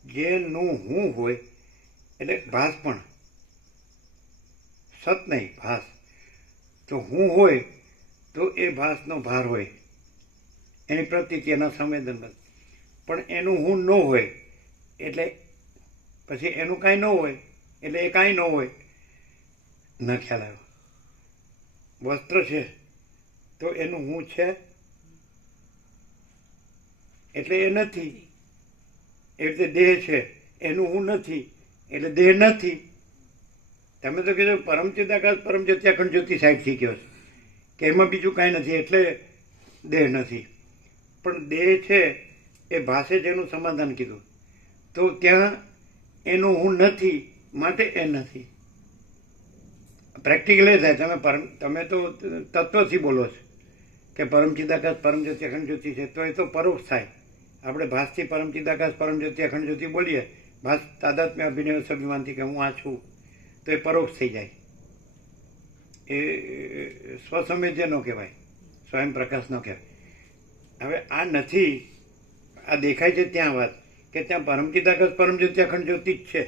જે નું હું હોય એટલે ભાસ પણ, સત નહીં, ભાસ. તો હું હોય તો એ ભાસનો ભાર હોય, એની પ્રતીતિ, એના સંવેદન. પણ એનું હું ન હોય એટલે પછી એનું કાંઈ ન હોય એટલે એ કાંઈ ન હોય. ન ખ્યાલ આવ્યો? વસ્ત્ર છે તો એનું હું છે એટલે એ નથી. એવી રીતે દેહ છે, એનું હું નથી એટલે દેહ નથી. તમે તો કીધું પરમચિદાકાશ પરમ જ્યોતિ અખંડ જ્યોતિ સાઈડ શીખ્યો છે કે એમાં બીજું કાંઈ નથી એટલે દેહ નથી. પણ દેહ છે એ ભાષે જ એનું સમાધાન કીધું. તો ત્યાં એનું હું નથી માટે એ નથી. પ્રેક્ટિકલ એ થાય. તમે તો તત્વથી બોલો છો કે પરમચિદાકાશ પરમ જ્યોતિ અખંડ જ્યોતિ છે, તો એ તો પરોક્ષ થાય. આપણે ભાસથી પરમચિદાકાશ પરમ જ્યોતિ અખંડ જ્યોતિ બોલીએ, ભાસ તાદાત્મ્ય અભિનય સ્વાભિમાનથી કે હું આ છું, તો એ પરોક્ષ થઈ જાય. એ સ્વસંવેદ્ય ન કહેવાય, સ્વયં પ્રકાશ ન કહેવાય. હવે આ નથી, આ દેખાય છે ત્યાં વાત કે ત્યાં પરમચિદાકાશ પરમ જ્યોતિ અખંડ જ્યોતિ જ છે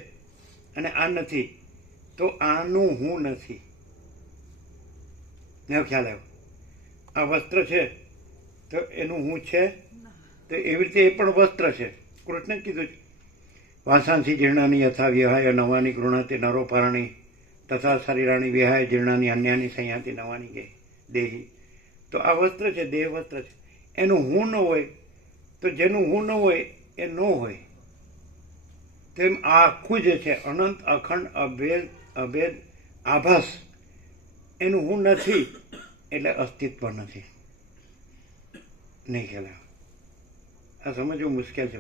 અને આ નથી, તો આનું હું નથી. ને ખ્યાલ આવ્યો? આ વસ્ત્ર છે તો એનું હું છે, તો એવી રીતે એ પણ વસ્ત્ર છે. કૃષ્ણ કીધું છે વાસાંસી જીર્ણાની યથા વિહાય નવાની ગૃણાતી નરોપરાણી તથા શરીરાણી વિહાય જીર્ણાની અન્યાની સંયાતી નવાની કે દેહી. તો આ વસ્ત્ર છે, દેહ વસ્ત્ર છે. એનું હું ન હોય તો જેનું હું ન હોય એ ન હોય. તેમ આ આખું જે છે અનંત અખંડ અભેદ આભાસ, એનું હું નથી એટલે અસ્તિત્વ નથી. નહીં ખ્યાલ આવે? આ સમજવું મુશ્કેલ છે.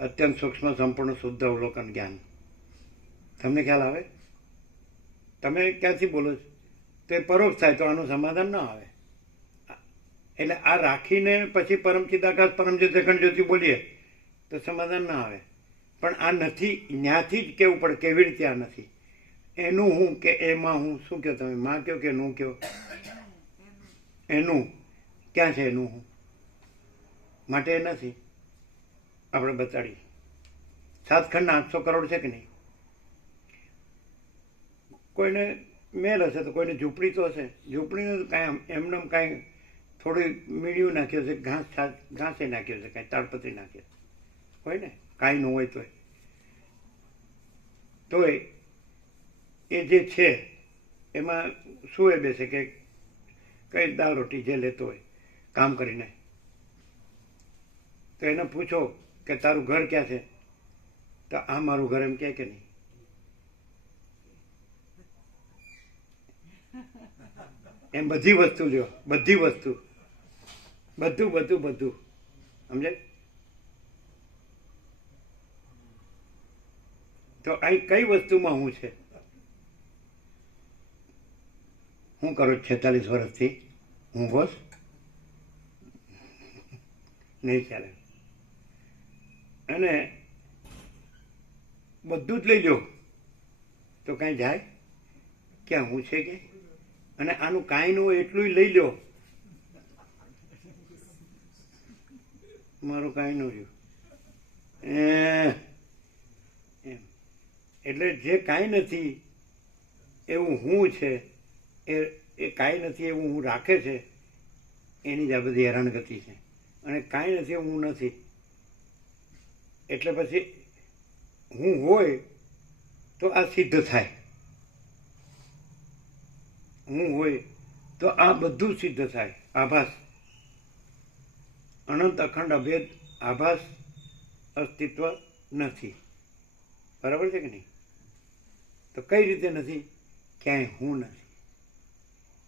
અત્યંત સૂક્ષ્મ સંપૂર્ણ શુદ્ધ અવલોકન જ્ઞાન. તમને ખ્યાલ આવે? તમે ક્યાંથી બોલો છો? તો એ પરોક્ષ થાય તો આનું સમાધાન ન આવે. એટલે આ રાખીને પછી પરમચિદાકાશ પરમ જ્યોતિ અખંડ જ્યોતિ બોલીએ તો સમાધાન ના આવે. પણ આ નથી, ત્યાંથી જ કેવું પડે કેવી રીતે આ નથી. એનું હું કે એમાં હું, શું કહો તમે? માં કહો કે નું કહો? એનું ક્યાં છે? એનું હું માટે એ નથી. આપણે બતાડીએ. 7 ખંડના 800 કરોડ છે કે નહીં? કોઈને મેલ હશે તો કોઈને ઝૂંપડી તો હશે. ઝૂંપડીને તો કાંઈ એમને કાંઈ થોડું મીડિયું નાખ્યું છે, ઘાસે નાખ્યું છે, કાંઈ તાડપત્રી નાખ્યું હોય ને, કાંઈ ન હોય તોય એ જે છે એમાં શું એ બેસે કે કઈ દાળ રોટી જે લેતો હોય કામ કરીને, તો એને પૂછો કે તારું ઘર ક્યાં છે, તો આ મારું ઘર એમ કહે કે નહીં? એમ બધી વસ્તુ લ્યો, બધી વસ્તુ, બધું સમજાય? તો અહીં કઈ વસ્તુમાં હું છે? હું કરું 46 વર્ષથી હું બોસ નહીં ચાલે. અને બધું જ લઈ લો તો કાંઈ જાય ક્યાં? હું છે કે? અને આનું કાંઈ નું એટલું લઈ લો, મારું કાંઈ ન રહ્યું એમ. એટલે જે કાંઈ નથી એવું હું છે, એ કાંઈ નથી એવું હું રાખે છે, એની જ આ બધી હેરાનગતિ છે. અને કાંઈ નથી એવું હું નથી. એટલે પછી હું હોય તો આ સિદ્ધ થાય. હું હોય તો આ બધું સિદ્ધ થાય. આભાસ, અનંત અખંડ અભેદ આભાસ અસ્તિત્વ નથી. બરાબર છે કે નહીં? તો કઈ રીતે નથી? ક્યાંય હું નથી.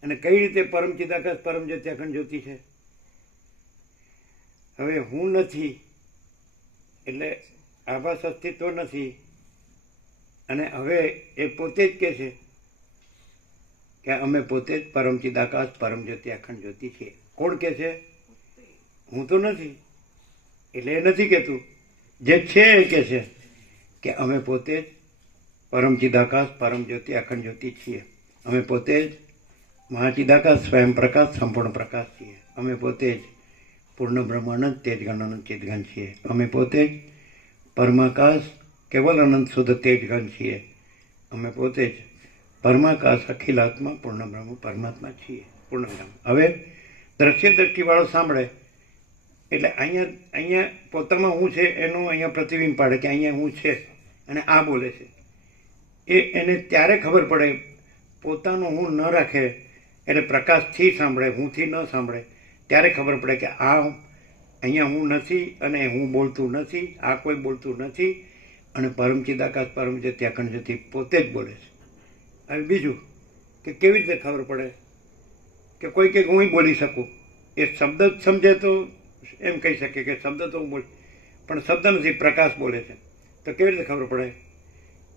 અને કઈ રીતે પરમચિદાકાશ પરમ જ્યોતિ અખંડ જ્યોતિ છે? હવે હું નથી એટલે આભાસ અસ્તિત્વ નથી. અને હવે એ પોતે જ કહે છે કે અમે પોતે જ પરમચિદાકાશ પરમ જ્યોતિ અખંડ જ્યોતિ છીએ. કોણ કહે છે? હું તો નથી. એટલે એ નથી કહેતું, જે છે એ કહે છે કે અમે પોતે જ પરમ ચિદાકાશ, પરમ જ્યોતિ, અખંડ જ્યોતિ છીએ. અમે પોતે જ મહાચિદાકાશ, સ્વયં પ્રકાશ, સંપૂર્ણ પ્રકાશ છીએ. અમે પોતે જ પૂર્ણ બ્રહ્મ અનંત તેજ ગણ અનંત ચિદગણ છીએ. અમે પોતે જ પરમાકાશ, કેવલ અનંત શુદ્ધ તેજ ગણ છીએ. અમે પોતે જ પરમાકાશ, અખિલ આત્મા, પૂર્ણ બ્રહ્મ પરમાત્મા છીએ. પૂર્ણ બ્રહ્મ. હવે દ્રશ્ય દ્રષ્ટિવાળો સાંભળે એટલે અહીંયા પોતામાં હું છે એનું અહીંયા પ્રતિબિંબ પાડે કે અહીંયા હું છે અને આ બોલે છે. એને ત્યારે ખબર પડે, પોતાનો હું ન રાખે એટલે પ્રકાશથી સાંભળે, હુંથી ન સાંભળે, ત્યારે ખબર પડે કે આ અહીંયા હું નથી અને હું બોલતું નથી, આ કોઈ બોલતું નથી અને પરમ ચિદાકાશ, પરમ જ્યોતિ, અખંડ જ્યોતિ પોતે જ બોલે છે. હવે બીજું કે કેવી રીતે ખબર પડે કે કોઈ કે હું બોલી શકું, એ શબ્દ જ સમજે તો એમ કહી શકે કે શબ્દ તો હું બોલ, પણ શબ્દ નથી, પ્રકાશ બોલે છે. તો કેવી રીતે ખબર પડે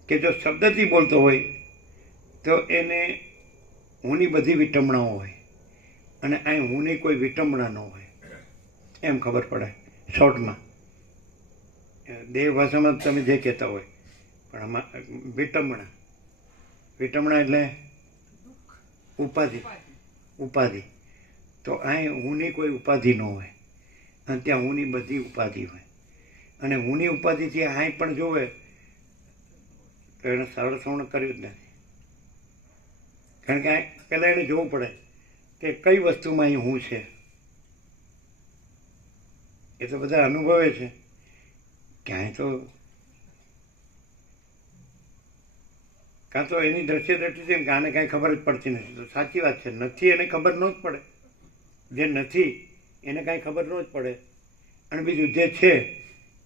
કે જો શબ્દથી બોલતો હોય તો એને હુંની બધી વિટંબણાઓ હોય અને અહીં હુંની કોઈ વિટંબણા ન હોય, એમ ખબર પડે શોર્ટમાં. દેહ ભાષામાં તમે જે કહેતા હોય, પણ આમાં વિટંબણા એટલે ઉપાધિ. તો અહીં હુંની કોઈ ઉપાધિ ન હોય અને ત્યાં હુંની બધી ઉપાધિ હોય. અને હુંની ઉપાધિથી અહીં પણ જોવે તો એને સરળ શ્રવણ કર્યું જ નથી. કારણ કે પહેલાં એને જોવું પડે કે કઈ વસ્તુમાં અહીં હું છે. એ તો બધા અનુભવે છે, ક્યાંય તો કાં તો એની દ્રશ્ય દ્રષ્ટિ છે, આને કાંઈ ખબર જ પડતી નથી. તો સાચી વાત છે, નથી એને ખબર ન જ પડે. જે નથી એને કાંઈ ખબર ન જ પડે. અને બીજું જે છે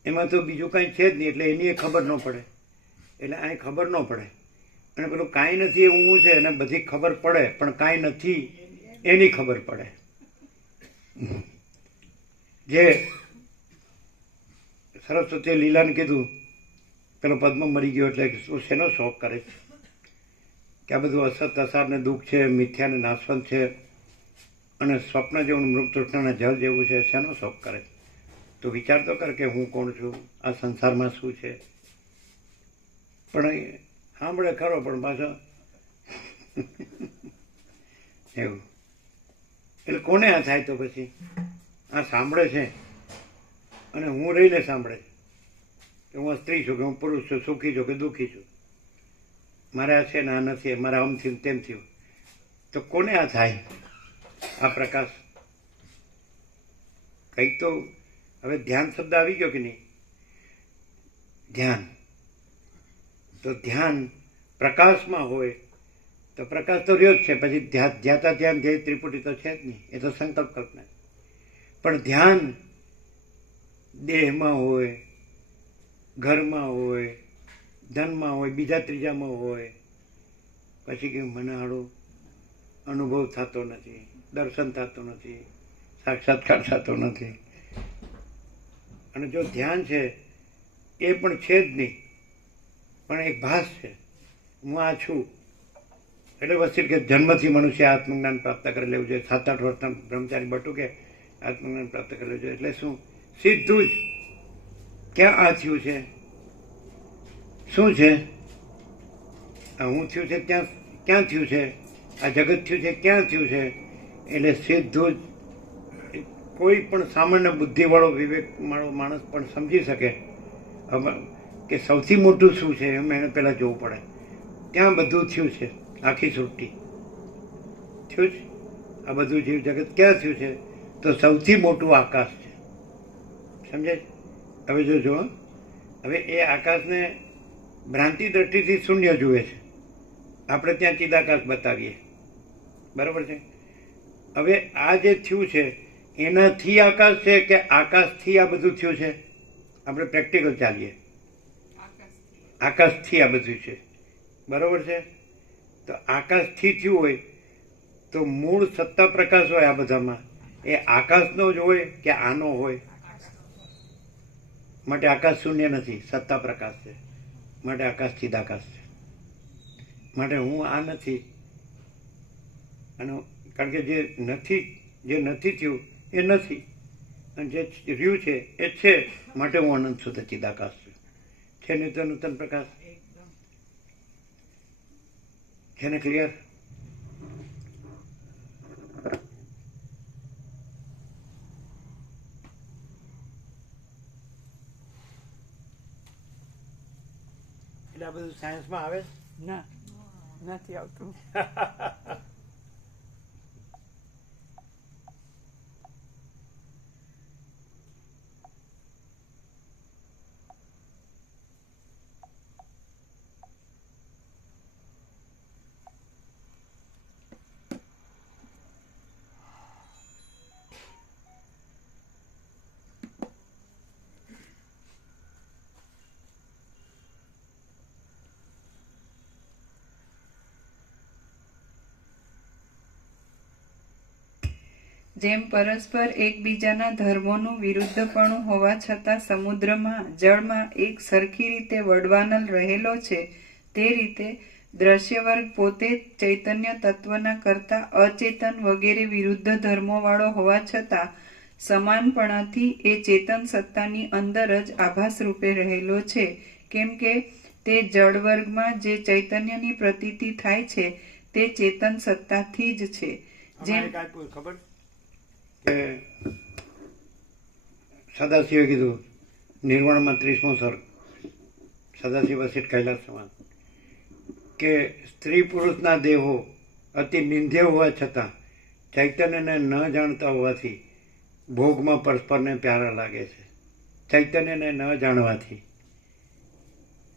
એમાં તો બીજું કાંઈ છે જ નહીં, એટલે એની ખબર ન પડે. એટલે અહીં ખબર ન પડે. અને પેલું કાંઈ નથી એ હું છે એને બધી ખબર પડે, પણ કાંઈ નથી એની ખબર પડે. જે સરસ્વતીએ લીલાને કીધું, પેલો પદ્મ મરી ગયો એટલે તું શેનો શોખ કરે છે, કે આ બધું અસત અસાર ને દુઃખ છે, મિથ્યા ને નાશવંત છે અને સ્વપ્ન જેવું મૃગ તૃષ્ણના જળ જેવું છે, શેનો શોખ કરે? તો વિચાર તો કર કે હું કોણ છું, આ સંસારમાં શું છે. પણ સાંભળે ખરો, પણ પાછો એવું. એટલે કોને આ થાય? તો પછી આ સાંભળે છે અને હું રહીને સાંભળે છે કે હું સ્ત્રી છું, કે હું પુરુષ છું, સુખી છું કે દુઃખી છું, મારે આ છે ને આ નથી, મારે આમ થયું તેમ થયું. તો કોને આ થાય આ પ્રકાશ? કંઈક તો હવે ધ્યાન શબ્દ આવી ગયો કે નહીં? ધ્યાન, તો ધ્યાન પ્રકાશમાં હોય તો પ્રકાશ તો રહ્યો જ છે. પછી ધ્યાતા ધ્યાન ધ્યેય ત્રિપુટી તો છે જ નહીં, એ તો સંકલ્પ કલ્પના. પણ ધ્યાન દેહમાં હોય, ઘરમાં હોય, ધનમાં હોય, બીજા ત્રીજામાં હોય, પછી કે મને હાડો અનુભવ થતો નથી, દર્શન થતું નથી, સાક્ષાત્કાર થતો નથી. અને જો ધ્યાન છે એ પણ છે જ નહીં, પણ એક ભાસ છે, હું આ છું. એટલે વસ્તુ કે જન્મથી મનુષ્ય આત્મજ્ઞાન પ્રાપ્ત કરી લેવું જોઈએ. 7-8 વર્ષના બ્રહ્મચારી બટુકે આત્મજ્ઞાન પ્રાપ્ત કરી લેવું જોઈએ. એટલે શું? સીધું જ ક્યાં આ થયું છે, શું છે આ હું થયું છે, ક્યાં થયું છે, આ જગત થયું છે, ક્યાં થયું છે. એટલે સીધું જ કોઈ પણ સામાન્ય બુદ્ધિવાળો વિવેકવાળો માણસ પણ સમજી શકે કે સૌથી મોટું શું છે, એમ એને પહેલાં જોવું પડે. ત્યાં બધું થયું છે, આખી સૃષ્ટિ થયું છે, આ બધું જીવ જગત ક્યાં થયું છે? તો સૌથી મોટું આકાશ છે. સમજે? હવે જો હવે એ આકાશને ભ્રાંતિ દ્રષ્ટિથી શૂન્ય જુએ છે, આપણે ત્યાં ચિદાકાશ બતાવીએ, બરાબર છે? હવે આ જે થયું છે એનાથી આકાશ છે કે આકાશથી આ બધું થયું છે? આપણે પ્રેક્ટિકલ ચાલીએ. આકાશથી આ બધું છે, બરાબર છે? તો આકાશથી થયું હોય તો મૂળ સત્તા પ્રકાશ હોય આ બધામાં, એ આકાશનો જ હોય કે આનો હોય? માટે આકાશ શૂન્ય નથી, સત્તા પ્રકાશ છે. માટે આકાશ ચિદાકાશ છે. માટે હું આ નથી. અને કારણ કે જે નથી થયું એ નથી, જે રહ્યું છે એ છે માટે હું અનંત શુદ્ધ ચિદાકાશ છું. છે નિત્ય નૂતન પ્રકાશ. છે ને ક્લિયર? એટલે આ બધું સાયન્સમાં આવે? ના નથી આવતું. જેમ પરસ્પર એકબીજાના ધર્મોનું વિરુદ્ધપણું હોવા છતાં સમુદ્રમાં જળમાં એક સરખી રીતે વડવાનલ રહેલો છે, તે રીતે દ્રશ્ય વર્ગ પોતે ચૈતન્ય તત્વના કરતા અચેતન વગેરે વિરુદ્ધ ધર્મોવાળો હોવા છતાં સમાનપણાથી એ ચેતન સત્તાની અંદર જ આભાસ રૂપે રહેલો છે, કેમ કે તે જળ વર્ગમાં જે ચૈતન્યની પ્રતીતિ થાય છે તે ચેતન સત્તાથી જ છે. જેમ ખબર કે સદાશિવે કીધું નિર્વાણમાં 30મો સર્ગ, સદાશિવ વસિષ્ઠ કૈલાસ સમાન, કે સ્ત્રી પુરુષના દેહો અતિ નિંદ્ય હોવા છતાં ચૈતન્યને ન જાણતા હોવાથી ભોગમાં પરસ્પરને પ્યારા લાગે છે. ચૈતન્યને ન જાણવાથી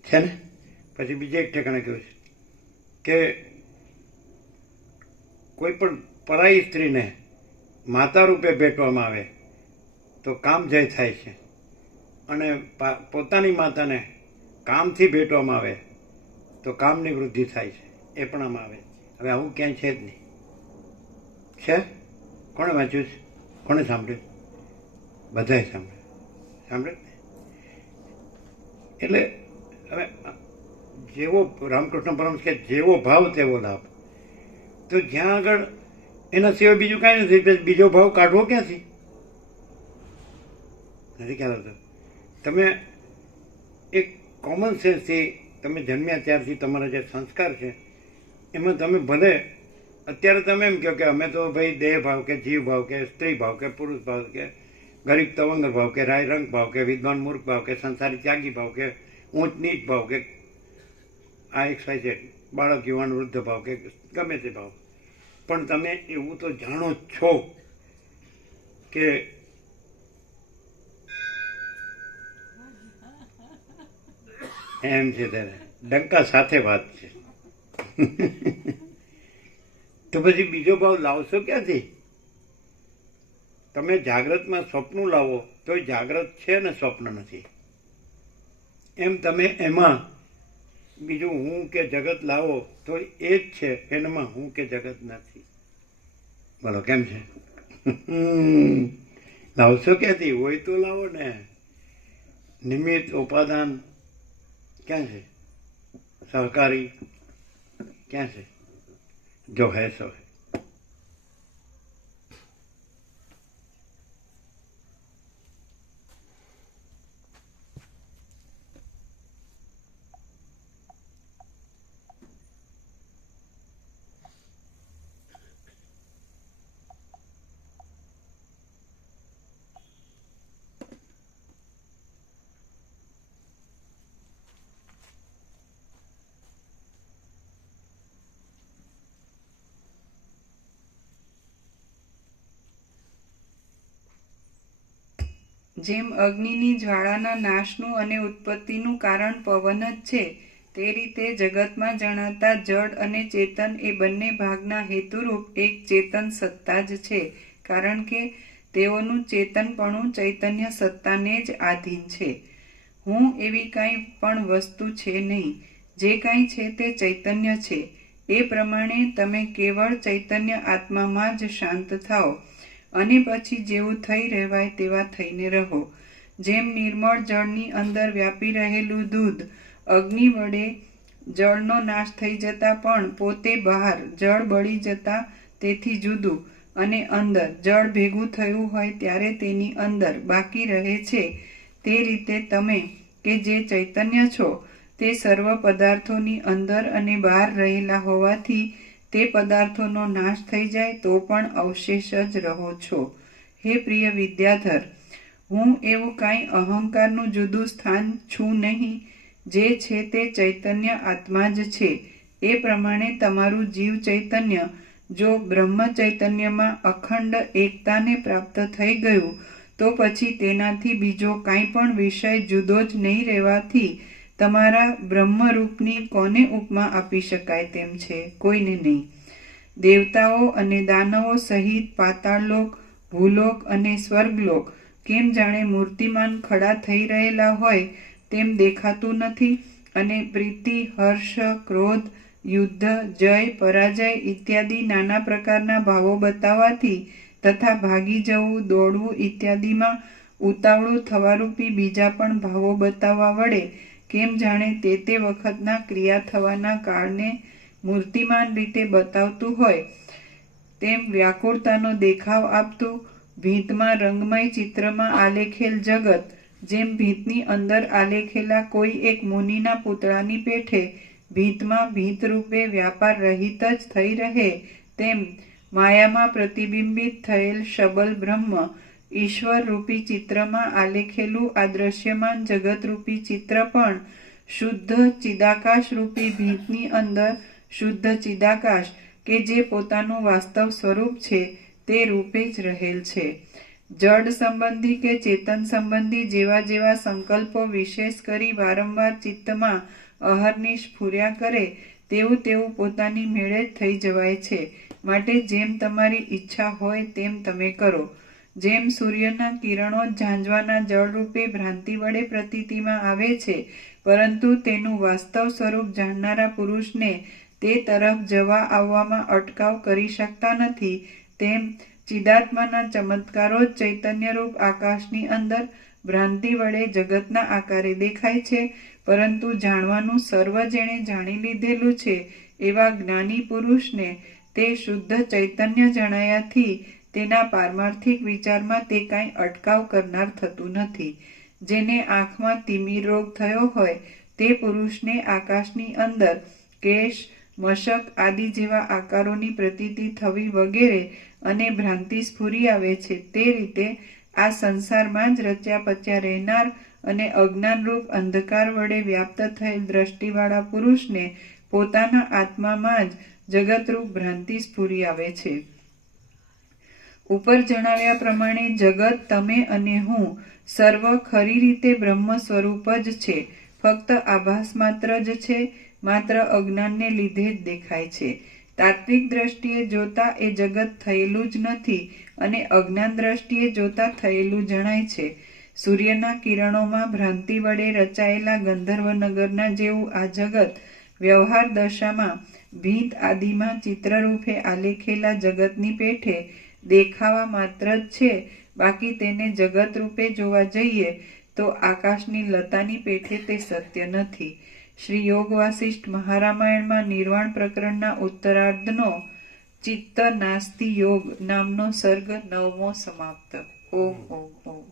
છે ને. પછી બીજે એક ઠેકાણે કહ્યું છે કે કોઈ પણ પરાઈ સ્ત્રીને માતા રૂપે ભેટવામાં આવે તો કામ જય થાય છે, અને પોતાની માતાને કામથી ભેટવામાં આવે તો કામની વૃદ્ધિ થાય છે. એ પણ આમાં આવે. હવે આવું ક્યાંય છે જ નહીં. છે? કોણે વાંચ્યું છે? કોણે સાંભળ્યું? બધાએ સાંભળ્યું. સાંભળે? એટલે હવે જેવો રામકૃષ્ણ પરમહંસ કે જેવો ભાવ તેવો લાભ. તો જ્યાં આગળ એના સિવાય બીજું કાંઈ નથી, બીજો ભાવ કાઢવો ક્યાંથી? નથી ખ્યાલ આવતો. તમે એક કોમન સેન્સથી તમે જન્મ્યા ત્યારથી તમારા જે સંસ્કાર છે એમાં તમે ભલે અત્યારે તમે એમ કહો કે અમે તો ભાઈ દેહ ભાવ કે જીવ ભાવ કે સ્ત્રી ભાવ કે પુરુષ ભાવ કે ગરીબ તવંગર ભાવ કે રાય રંગ ભાવ કે વિદ્વાન મૂર્ખ ભાવ કે સંસારી ત્યાગી ભાવ કે ઊંચ નીચ ભાવ કે આ XYZ બાળક યુવાન વૃદ્ધ ભાવ કે ગમે તે ભાવ, પણ તમે એવું તો જાણો જ છો કે એમ છે. ત્યારે ડંકા સાથે વાત છે. તો પછી બીજો ભાવ લાવશો ક્યાંથી? તમે જાગ્રતમાં સ્વપ્ન લાવો તો જાગ્રત છે ને સ્વપ્ન નથી. એમ તમે એમાં બીજું હું કે જગત લાવો તો એ જ છે, એનામાં હું કે જગત નથી. બોલો કેમ છે? લાવશો ક્યાંથી? હોય તો લાવો ને. નિમિત્ત ઉપાદાન ક્યાં છે? સહકારી ક્યાં છે? જો હૈ સો હૈ. જેમ અગ્નિની જ્વાળાના નાશનું અને ઉત્પત્તિનું કારણ પવન જ છે, તે રીતે જગતમાં જણાતા જડ અને ચેતન એ બંને ભાગના હેતુરૂપ એક ચેતન સત્તા જ છે, કારણ કે તેઓનું ચેતનપણું ચૈતન્ય સત્તાને જ આધીન છે. હું એવી કાંઈ પણ વસ્તુ છે નહીં. જે કાંઈ છે તે ચૈતન્ય છે. એ પ્રમાણે તમે કેવળ ચૈતન્ય આત્મામાં જ શાંત થાઓ અને પછી જેવું થઈ રહેવાય તેવા થઈને રહો. જેમ નિર્મળ જળની અંદર વ્યાપી રહેલું દૂધ અગ્નિ વડે જળનો નાશ થઈ જતા પણ પોતે બહાર જળ બળી જતા તેથી જુદું, અને અંદર જળ ભેગું થયું હોય ત્યારે તેની અંદર બાકી રહે છે, તે રીતે તમે કે જે ચૈતન્ય છો તે સર્વ પદાર્થોની અંદર અને બહાર રહેલા હોવાથી તે પદાર્થોનો નાશ થઈ જાય તો પણ અવશેષ જ રહો છો. હે પ્રિય વિદ્યાધર, હું એવું કાંઈ અહંકારનું જુદું સ્થાન છું નહીં. જે છે તે ચૈતન્ય આત્મા જ છે. એ પ્રમાણે તમારું જીવ ચૈતન્ય જો બ્રહ્મ ચૈતન્યમાં અખંડ એકતાને પ્રાપ્ત થઈ ગયું તો પછી તેનાથી બીજો કાંઈ પણ વિષય જુદો જ નહીં રહેવાથી તમારા બ્રહ્મરૂપની કોને ઉપમા આપી શકાય તેમ છે? કોઈને નહીં. દેવતાઓ અને દાનવો સહિત પાતાળલોક, ભૂલોક અને સ્વર્ગલોક કેમ જાણે મૂર્તિમાન ખડા થઈ રહેલા હોય તેમ દેખાતું નથી, અને પ્રીતિ, હર્ષ, ક્રોધ, યુદ્ધ, જય, પરાજય ઇત્યાદિ નાના પ્રકારના ભાવો બતાવવાથી તથા ભાગી જવું, દોડવું ઇત્યાદિમાં ઉતાવળું થવારૂપી બીજા પણ ભાવો બતાવવા વડે કેમ જાણે તે વખતના ક્રિયા થવાના કાળને મૂર્તિમાન રીતે બતાવતું હોય તેમ વ્યાકુળતાનો દેખાવ આપતું ભીંતમાં રંગમય ચિત્રમાં આલેખેલ જગત જેમ ભીંતની અંદર આલેખેલા કોઈ એક મુનિના પૂતળાની પેઠે ભીંતમાં ભીંતરૂપે વ્યાપાર રહિત જ થઈ રહે તેમ માયામાં પ્રતિબિંબિત થયેલ શબલ બ્રહ્મ ઈશ્વર રૂપી ચિત્રમાં આલેખેલું આ દ્રશ્યમાન જગતરૂપી ચિત્ર પણ શુદ્ધ ચિદાકાશ રૂપી ભીંતની અંદર શુદ્ધ ચિદાકાશ કે જે પોતાનું વાસ્તવ સ્વરૂપ છે તે રૂપે જ રહેલ છે. જડ સંબંધી કે ચેતન સંબંધી જેવા જેવા સંકલ્પો વિશેષ કરી વારંવાર ચિત્તમાં અહર્નિશ ફૂર્યા કરે તેવું તેવું પોતાની મેળે જ થઈ જવાય છે. માટે જેમ તમારી ઈચ્છા હોય તેમ તમે કરો. જેમ સૂર્યના કિરણો ઝાંઝવાના જળરૂપે ભ્રાંતિ વડે પ્રતીતિમાં આવે છે, પરંતુ તેનું વાસ્તવ સ્વરૂપ જાણનારા પુરુષને તે તરફ જવા આવવામાં અટકાવ કરી શકતા નથી, તેમ ચિદાત્માના ચમત્કારો જ ચૈતન્યરૂપ આકાશની અંદર ભ્રાંતિ વડે જગતના આકારે દેખાય છે, પરંતુ જાણવાનું સર્વ જેણે જાણી લીધેલું છે એવા જ્ઞાની પુરુષને તે શુદ્ધ ચૈતન્ય જણાયાથી તેના પારમાર્થિક વિચારમાં તે કાંઈ અટકાવ કરનાર થતું નથી. જેને આંખમાં તિમિર રોગ થયો હોય તે પુરુષને આકાશની અંદર કેશ, મશક આદિ જેવા આકારોની પ્રતીતિ થવી વગેરે અને ભ્રાંતિ સ્ફુરી આવે છે. તે રીતે આ સંસારમાં જ રચ્યા પચ્યા રહેનાર અને અજ્ઞાનરૂપ અંધકાર વડે વ્યાપ્ત થયેલ દ્રષ્ટિવાળા પુરુષને પોતાના આત્મામાં જ જગતરૂપ ભ્રાંતિ સ્ફુરી આવે છે. ઉપર જણાવ્યા પ્રમાણે જગત, તમે અને હું સર્વ ખરી રીતે બ્રહ્મ સ્વરૂપ જ છે. ફક્ત આભાસ માત્ર જ છે, માત્ર અજ્ઞાનને લીધે જ દેખાય છે. તાત્વિક દ્રષ્ટિએ જોતા એ જગત થયેલું જ નથી અને અજ્ઞાન દ્રષ્ટિએ જોતા થયેલું જણાય છે. સૂર્યના કિરણોમાં ભ્રાંતિ વડે રચાયેલા ગંધર્વનગરના જેવું આ જગત વ્યવહાર દશામાં ભીંત આદિમાં ચિત્રરૂપે આલેખેલા જગતની પેઠે દેખાવા માત્ર જ છે. બાકી તેને જગત રૂપે જોવા જઈએ તો આકાશની લતાની પેઠે તે સત્ય નથી. શ્રી યોગ વાસિષ્ઠ મહારામાયણમાં નિર્વાણ પ્રકરણના ઉત્તરાર્ધનો ચિત્ત નાસ્તિ યોગ નામનો સર્ગ 9મો સમાપ્ત. ઓમ ઓમ ઓમ.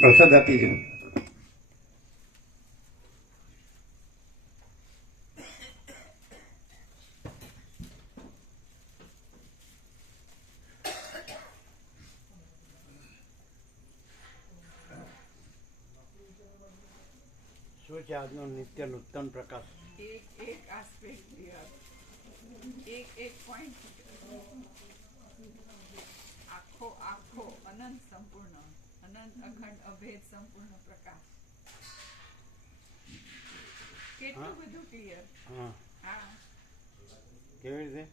પ્રસાદ આપી છે. શું છે આજનો નિત્ય નૂતન પ્રકાશ? એક આસ્પેક્ટ એક પોઈન્ટ આખો અનંત સંપૂર્ણ અનંત અખંડ અભેદ સંપૂર્ણ પ્રકાશ. કેટલું બધું ક્લિયર. હા, કેવી રીતે?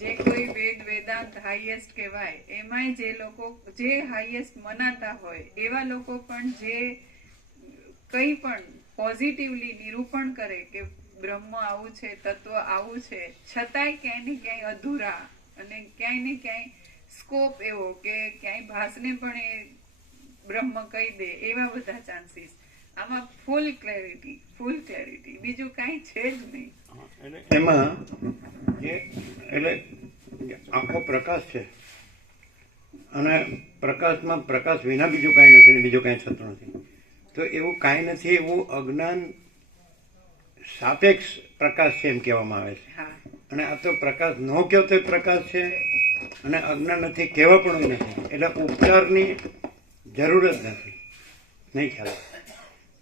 જે કોઈ વેદાંત હાઈએસ્ટ કહેવાય એમાંય જે લોકો જે હાઈએસ્ટ મનાતા હોય એવા લોકો પણ જે કંઈ પણ પોઝિટિવલી નિરૂપણ કરે કે બ્રહ્મ આવું છે, તત્વ આવું છે, છતાંય ક્યાંય ને ક્યાંય અધૂરા અને ક્યાંય ને ક્યાંય સ્કોપ એવો કે ક્યાંય ભાસને પણ એ બ્રહ્મ કહી દે એવા બધા ચાન્સીસ. આમાં ફૂલ ક્લેરિટી, બીજું કાંઈ છે જ નહીં. એમાં જે એટલે આખો પ્રકાશ છે અને પ્રકાશમાં પ્રકાશ વિના બીજું કાંઈ નથી ને બીજું કાંઈ થતું નથી. તો એવું કાંઈ નથી, એવું અજ્ઞાન સાપેક્ષ પ્રકાશ છે એમ કહેવામાં આવે છે. હા, અને આ તો પ્રકાશ ન કહેવો તો પ્રકાશ છે અને અજ્ઞાન નથી કહેવા પણ નથી. એટલે ઉપચારની જરૂર જ નથી. નહીં ખ્યાલ?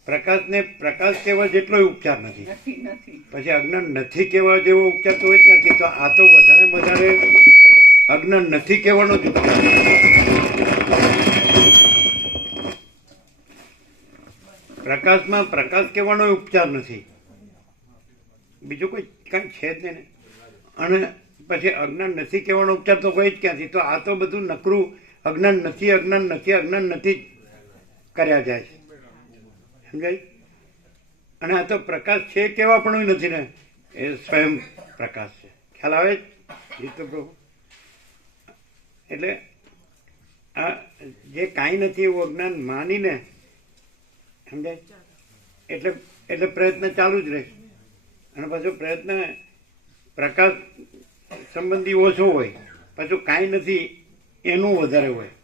પ્રકાશને પ્રકાશ કહેવા જેટલો ઉપચાર નથી. નથી. પછી અજ્ઞાન નથી કહેવા જેવો ઉપચાર તો હોય જ નથી. તો આ તો વધારે વધારે અજ્ઞાન નથી કહેવાનો જ ઉપચાર. પ્રકાશમાં પ્રકાશ કહેવાનો ઉપચાર નથી, બીજું કોઈ કાંઈ છે જ નહીં ને. અને પછી અજ્ઞાન નથી કહેવાનો ઉપચાર તો હોય જ ક્યાંથી? તો આ તો બધું નકરું અજ્ઞાન નથી, અજ્ઞાન નથી, અજ્ઞાન નથી કર્યા જાય છે. સમજાય? અને આ તો પ્રકાશ છે કેવા પણ નથી ને, એ સ્વયં પ્રકાશ છે. ખ્યાલ આવે જ તો પ્રભુ? એટલે આ જે કાંઈ નથી એવું અજ્ઞાન માનીને, સમજાય? એટલે પ્રયત્ન ચાલુ જ રહે. અને પાછો પ્રયત્ન પ્રકાશ સંબંધી ઓછો હોય, પાછું કાંઈ નથી એનું વધારે હોય.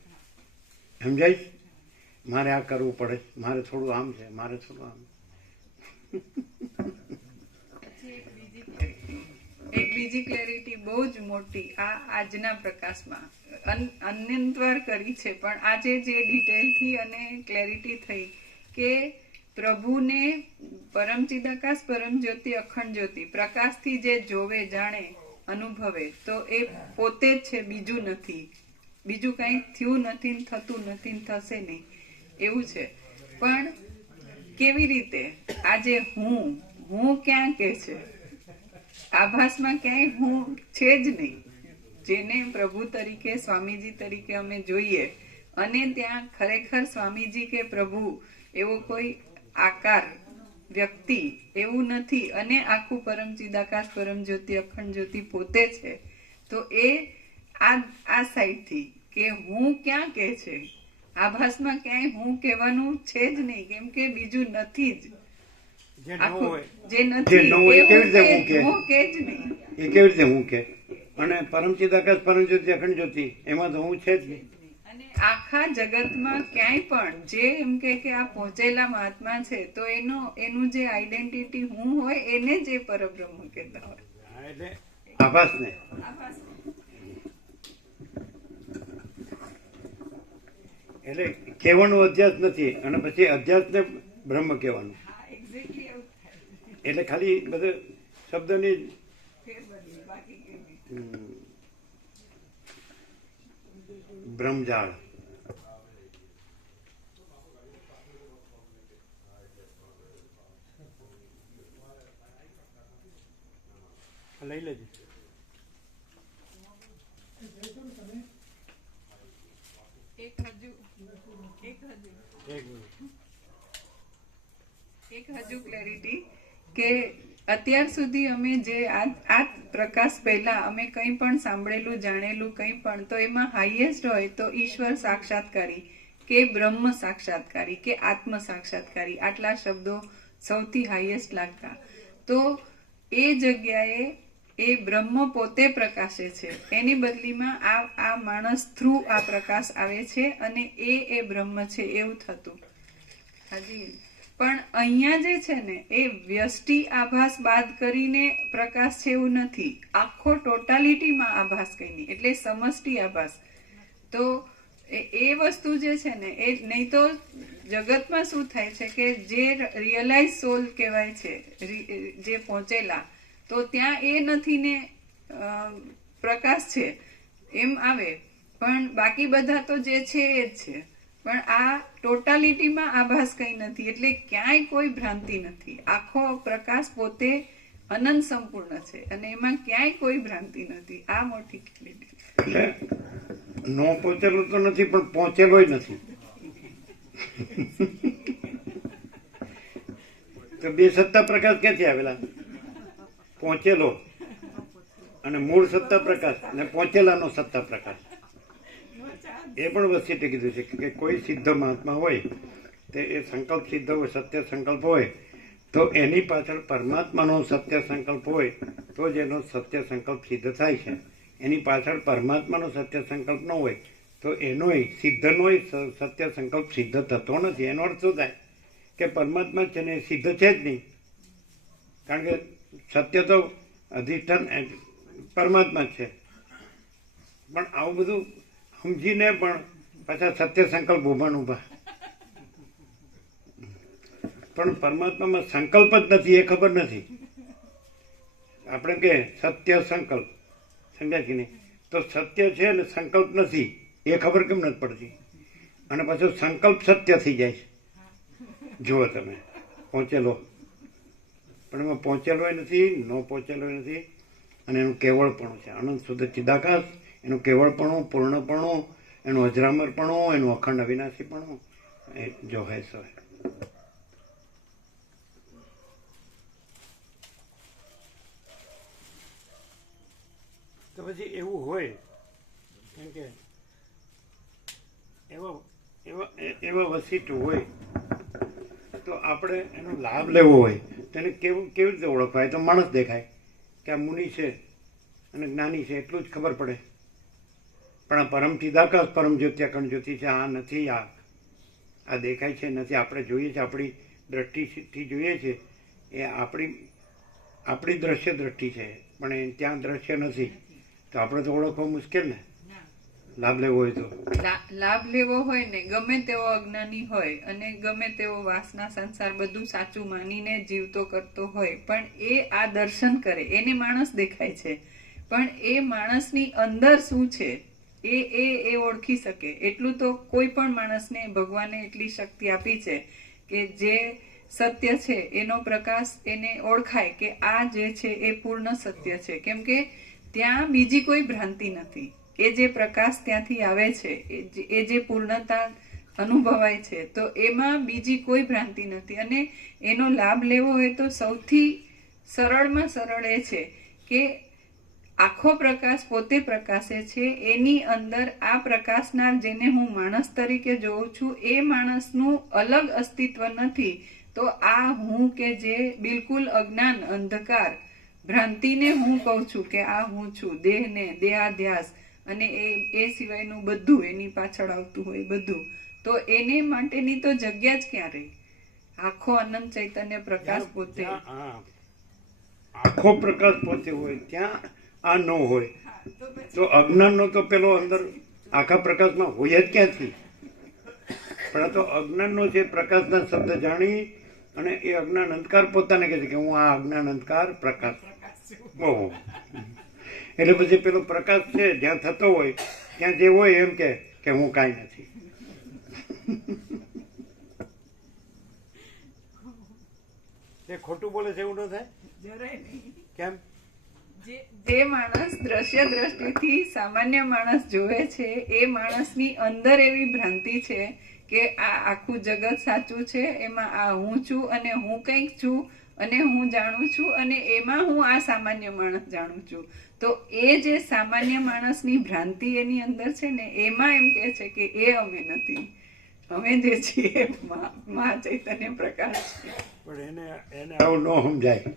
સમજાય? મારે આ કરવું પડે, મારે થોડું આમ છે, મારે થોડું આમ. એક બીજી ક્લેરિટી બહુ જ મોટી આજના પ્રકાશમાં અન્યંતવાર કરી છે, પણ આજે જે ડિટેલથી અને ક્લેરિટી થઈ કે પ્રભુને પરમ ચિદાકાશ, પરમ જ્યોતિ, અખંડ જ્યોતિ પ્રકાશથી જે જોવે, જાણે, અનુભવે, તો એ પોતે જ છે, બીજું નથી. બીજું કંઈ થયું નથી, થતું નથી, થશે નહીં, એવું છે. પણ કેવી રીતે? આજે હું ક્યાં કે છે? આભાસમાં ક્યાંય હું છે જ નહીં. જેને પ્રભુ તરીકે, સ્વામીજી તરીકે અમે જોઈએ, અને ત્યાં ખરેખર સ્વામીજી કે પ્રભુ એવો કોઈ આકાર, વ્યક્તિ એવું નથી, અને આખું પરમ ચિદાકાશ, પરમ જ્યોતિ, અખંડ જ્યોતિ પોતે છે. તો એ આ સાઈડથી કે હું ક્યાં કે છે, આભાસમાં ક્યાંય હું કહેવાનું છે જ નહીં, કેમ કે બીજું નથી જ. જે ન આખું હોય, જે જે નથી ન હોય એ કેવી રીતે હું કે? હું કે જ નહીં. એ કેવી રીતે હું કે? અને પરમ ચિદાકાશ, પરમ જ્યોતિ, અખંડ જ્યોતિ એમાં તો હું છે જ નહીં. અને આખા જગતમાં ક્યાંય પણ જે એમ કે આ પહોંચેલા મહાત્મા છે, તો એનું જે આઈડેન્ટિટી હું હોય એને જ એ પરબ્રહ્મ કહેતા હોય. એટલે આભાસને એટલે કહેવાનું અધ્યાસ નથી, અને પછી અધ્યાસને બ્રહ્મ કહેવાનું. એક્ઝેક્ટલી એવું થાય. એટલે ખાલી બધું શબ્દની ફેરબદલી, બાકી કેવી? બ્રહ્મજાળ. લઈ લેજો. એક હજુ ક્લેરિટી કે અત્યાર સુધી અમે જે આ પ્રકાશ પહેલા અમે કંઈ પણ સાંભળેલું, જાણેલું કંઈ પણ, તો એમાં હાઈએસ્ટ હોય તો ઈશ્વર સાક્ષાત્કારી કે બ્રહ્મ સાક્ષાત્કારી કે આત્મ સાક્ષાત્કારી, આટલા શબ્દો સૌથી હાઈએસ્ટ લાગતા. તો એ જગ્યાએ એ બ્રહ્મ પોતે પ્રકાશે છે, એની બદલીમાં આ માણસ થ્રુ આ પ્રકાશ આવે છે, અને એ બ્રહ્મ છે એવું થતું. હાજી. પણ અહીંયા જે છે ને, એ વ્યષ્ટિ આભાસ બાદ કરીને પ્રકાશ છે એવું નથી. આખો ટોટાલિટીમાં આભાસ કઈ નહીં, એટલે સમષ્ટિ આભાસ. તો એ વસ્તુ જે છે ને, એ નહીં તો જગતમાં શું થાય છે કે જે રિયલાઇઝ સોલ કહેવાય છે, જે પહોંચેલા, તો ત્યાં એ નથી ને પ્રકાશ છે એમ આવે, પણ બાકી બધા તો જે છે એ જ છે. પણ આ ટોટાલિટીમાં આભાસ કંઈ નથી, એટલે ક્યાંય કોઈ ભ્રાંતિ નથી. આખો પ્રકાશ પોતે અનંત સંપૂર્ણ છે, અને એમાં ક્યાંય કોઈ ભ્રાંતિ નથી. આ મોટી ક્લિયરિટી. એટલે નો પહોંચેલો તો નથી, પણ પહોંચેલોય નથી. તો બે સત્તા પ્રકાશ ક્યાંથી આવેલા? પહોંચેલો અને મૂળ સત્તા પ્રકાશ અને પહોંચેલાનો સત્તા પ્રકાશ. એ પણ વસ્તુએ કીધું છે કે કોઈ સિદ્ધ મહાત્મા હોય, તે એ સંકલ્પ સિદ્ધ હોય, સત્ય સંકલ્પ હોય, તો એની પાછળ પરમાત્માનો સત્ય સંકલ્પ હોય, તો જ એનો સત્ય સંકલ્પ સિદ્ધ થાય છે. એની પાછળ પરમાત્માનો સત્ય સંકલ્પ ન હોય તો એનોય સિદ્ધનોય સત્ય સંકલ્પ સિદ્ધ થતો નથી. એનો અર્થ શું થાય કે પરમાત્મા છે ને એ સિદ્ધ છે જ નહીં, કારણ કે સત્ય તો અધિષ્ઠાન પરમાત્મા જ છે. પણ આવું બધું સમજીને પણ પાછા સત્ય સંકલ્પ ઊભા પણ પરમાત્મામાં સંકલ્પ જ નથી એ ખબર નથી. આપણે કે સત્ય સંકલ્પ સમજ્યા કે નહીં, તો સત્ય છે ને સંકલ્પ નથી એ ખબર કેમ નથી પડતી, અને પાછું સંકલ્પ સત્ય થઈ જાય છે. જુઓ તમે પહોંચેલો, પણ એમાં પહોંચેલો નથી, ન પહોંચેલો નથી, અને એનું કેવળપણું છે. અનંત શુદ્ધ ચિદાકાશ, એનું કેવળપણું, પૂર્ણપણું, એનું અજરામરપણું, એનું અખંડ અવિનાશીપણું એ જો હે સો હે. તો પછી એવું હોય કેમ કે એવા વસીટ હોય તો આપણે એનો લાભ લેવો હોય તેને કેવી રીતે ઓળખવાય? તો માણસ દેખાય કે આ મુનિ છે અને જ્ઞાની છે એટલું જ ખબર પડે. પણ આ પરમ ચિદાકાશ, પરમ જ્યોતિ, અખંડ જ્યોતિ છે, આ નથી, આ દેખાય છે નથી. આપણે જોઈએ છે, આપણી દ્રષ્ટિથી જોઈએ છે, એ આપણી દ્રશ્ય દ્રષ્ટિ છે, પણ એ ત્યાં દ્રશ્ય નથી. તો આપણે તો ઓળખવા મુશ્કેલ ને, લાભ લેવો હોય તો. લાભ લેવો હોય ને, ગમે તેવો અજ્ઞાની હોય અને ગમે તેવો વાસના સંસાર બધું સાચું માનીને જીવતો કરતો હોય, પણ એ આ દર્શન કરે એને માણસ દેખાય છે, પણ એ માણસની અંદર શું છે એ ઓળખી શકે એટલું તો કોઈ પણ માણસને ભગવાને એટલી શક્તિ આપી છે કે જે સત્ય છે એનો પ્રકાશ એને ઓળખાય કે આ જે છે એ પૂર્ણ સત્ય છે. કેમ કે ત્યાં બીજી કોઈ ભ્રાંતિ નથી. એ જે પ્રકાશ ત્યાંથી આવે છે, એ જે પૂર્ણતા અનુભવાય છે, તો એમાં બીજી કોઈ ભ્રાંતિ નથી. અને એનો લાભ લેવો હોય તો સૌથી સરળમાં સરળ એ છે કે આખો પ્રકાશ પોતે પ્રકાશે છે, એની અંદર આ પ્રકાશનાર જેને હું માણસ તરીકે જોઉં છું એ માણસનું અલગ અસ્તિત્વ નથી. તો આ હું કે જે બિલકુલ અજ્ઞાન, અંધકાર, ભ્રાંતિને હું કહું છું કે આ હું છું, દેહને, દેહાધ્યાસ અને એ સિવાયનું બધું એની પાછળ આવતું હોય બધું, તો એને માટેની તો જગ્યા જ ક્યાં રહી? આખો અનંત ચૈતન્ય પ્રકાશ પોતે, આખો પ્રકાશ પોતે હોય ત્યાં આ ન હોય તો અજ્ઞાનનો તો પેલો અંદર આખા પ્રકાશમાં હોય જ ક્યાંથી? પણ આ તો અજ્ઞાનનો છે પ્રકાશના શબ્દ જાણી અને એ અજ્ઞાન અંધકાર પોતાને કહે છે કે હું આ અજ્ઞાન અંધકાર પ્રકાશ. ઓહો, એટલે પછી પેલો પ્રકાશ છે જ્યાં થતો હોય ત્યાં જે હોય એમ કે હું કાંઈ નથી. એ ખોટું બોલે છે એવું ન થાય? જરાય નહીં. કેમ? જે માણસ દ્રશ્ય દ્રષ્ટિથી સામાન્ય માણસ જોવે છે એ માણસની અંદર એવી ભ્રાંતિ છે કે આ આખું જગત સાચું છે, એમાં આ હું છું અને હું કંઈક છું અને હું જાણું છું અને એમાં હું આ સામાન્ય માણસ જાણું છું. તો એ જે સામાન્ય માણસની ભ્રાંતિ એની અંદર છે ને, એમાં એમ કે છે કે એ અમે નથી, અમે જે છીએ મહા ચૈતન્ય પ્રકાશ છે. પણ એને આવું ન સમજાય.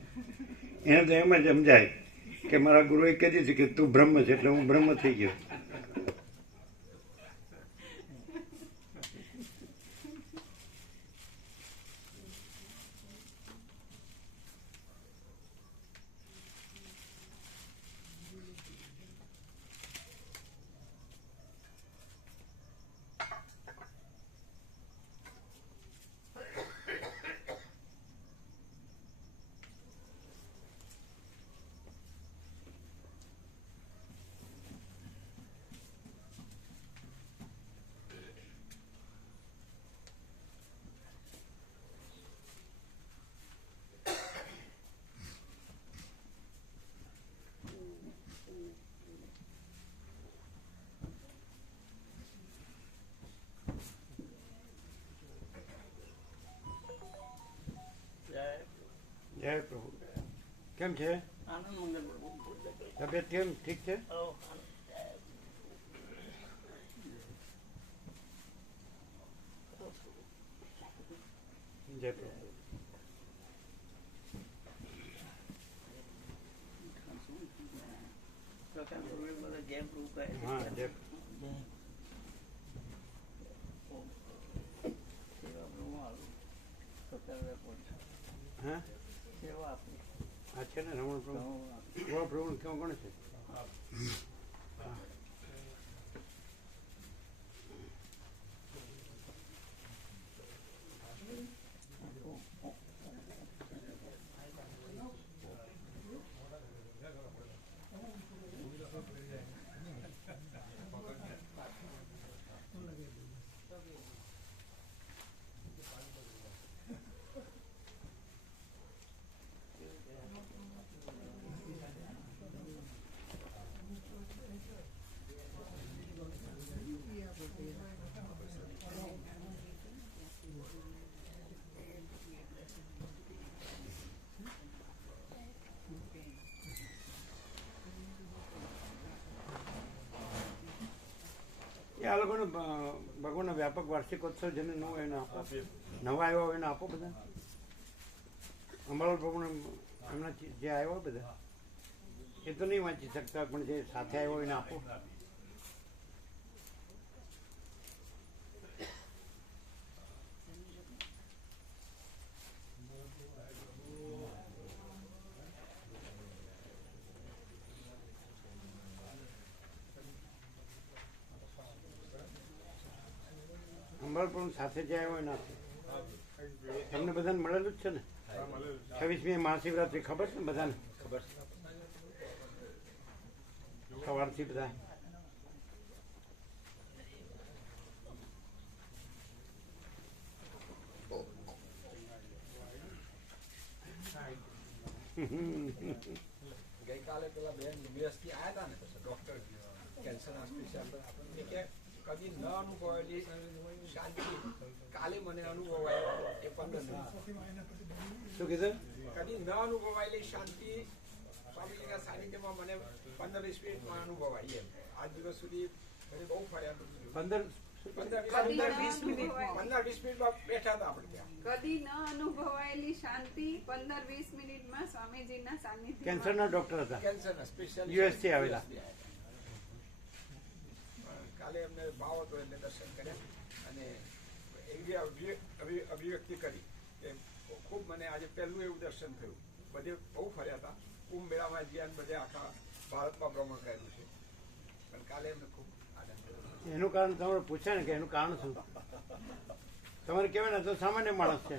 એને તો એમ જ સમજાય કે મારા ગુરુએ કહી દીધું કે તું બ્રહ્મ છે એટલે હું બ્રહ્મ થઈ ગયો. જય પ્રભુ. કેમ છે તબિયત? કેમ ઠીક છે? જય પ્રભુ. હા જે હા આ છે ને રમણ પ્રભુ પ્રભુ કેવું કોણ છે? એ આ લોકોને ભગવાનનો વ્યાપક વાર્ષિકોત્સવ જેને ન હોય એને આપો, નવા આવ્યા હોય એને આપો બધા. અંબાલાલ પ્રભુને એમના જે આવ્યા હોય બધા એ તો નહીં વાંચી શકતા, પણ જે સાથે આવ્યા હોય એને આપો. અંબાલાલ પ્રભુ સાથે જે આવ્યા હોય એને આપો. તમને બધાને મળેલું જ છે ને? 26મી મહાશિવરાત્રી ખબર છે ને બધાને? ખબર સવારથી બધા ગઈકાલે પેલા બેન યુએસથી આવ્યા હતા ને ડોક્ટર કેન્સરના સ્પેશિયાલિસ્ટ કે કદી ન અનુભવેલી શાંતિ કાલે મને અનુભવાય એ 15 શું કીધું? કદી ન અનુભવાયેલી શાંતિ સ્વામીજીના સાનિધ્યમાં મને 15-20 મિનિટમાં અનુભવાય એમ. આજ દિવસ સુધી બહુ ફર્યા 15-20 મિનિટમાં બેઠા હતા આપણે ત્યાં. કદી ન અનુભવાયેલી શાંતિ 15-20 મિનિટમાં સ્વામીજીના સાનિધ્યમાં. કેન્સરના ડોક્ટર હતા, કેન્સરના સ્પેશિયલ US થી આવેલા. કાલે એમને ભાવ હતો એટલે દર્શન કર્યા અને એવી અભિવ્યક્તિ કરી કે ખૂબ મને આજે પહેલું એવું દર્શન થયું. બધે બહુ ફર્યા હતા, કુંભ મેળામાં ગયા, બધે આખા ભારતમાં ભ્રમણ કર્યું છે, પણ કાલે એમને ખૂબ આનંદ થયો. એનું કારણ તમારે પૂછે ને કે એનું કારણ શું? તમારે કહેવાય ને તો સામાન્ય માણસ છે.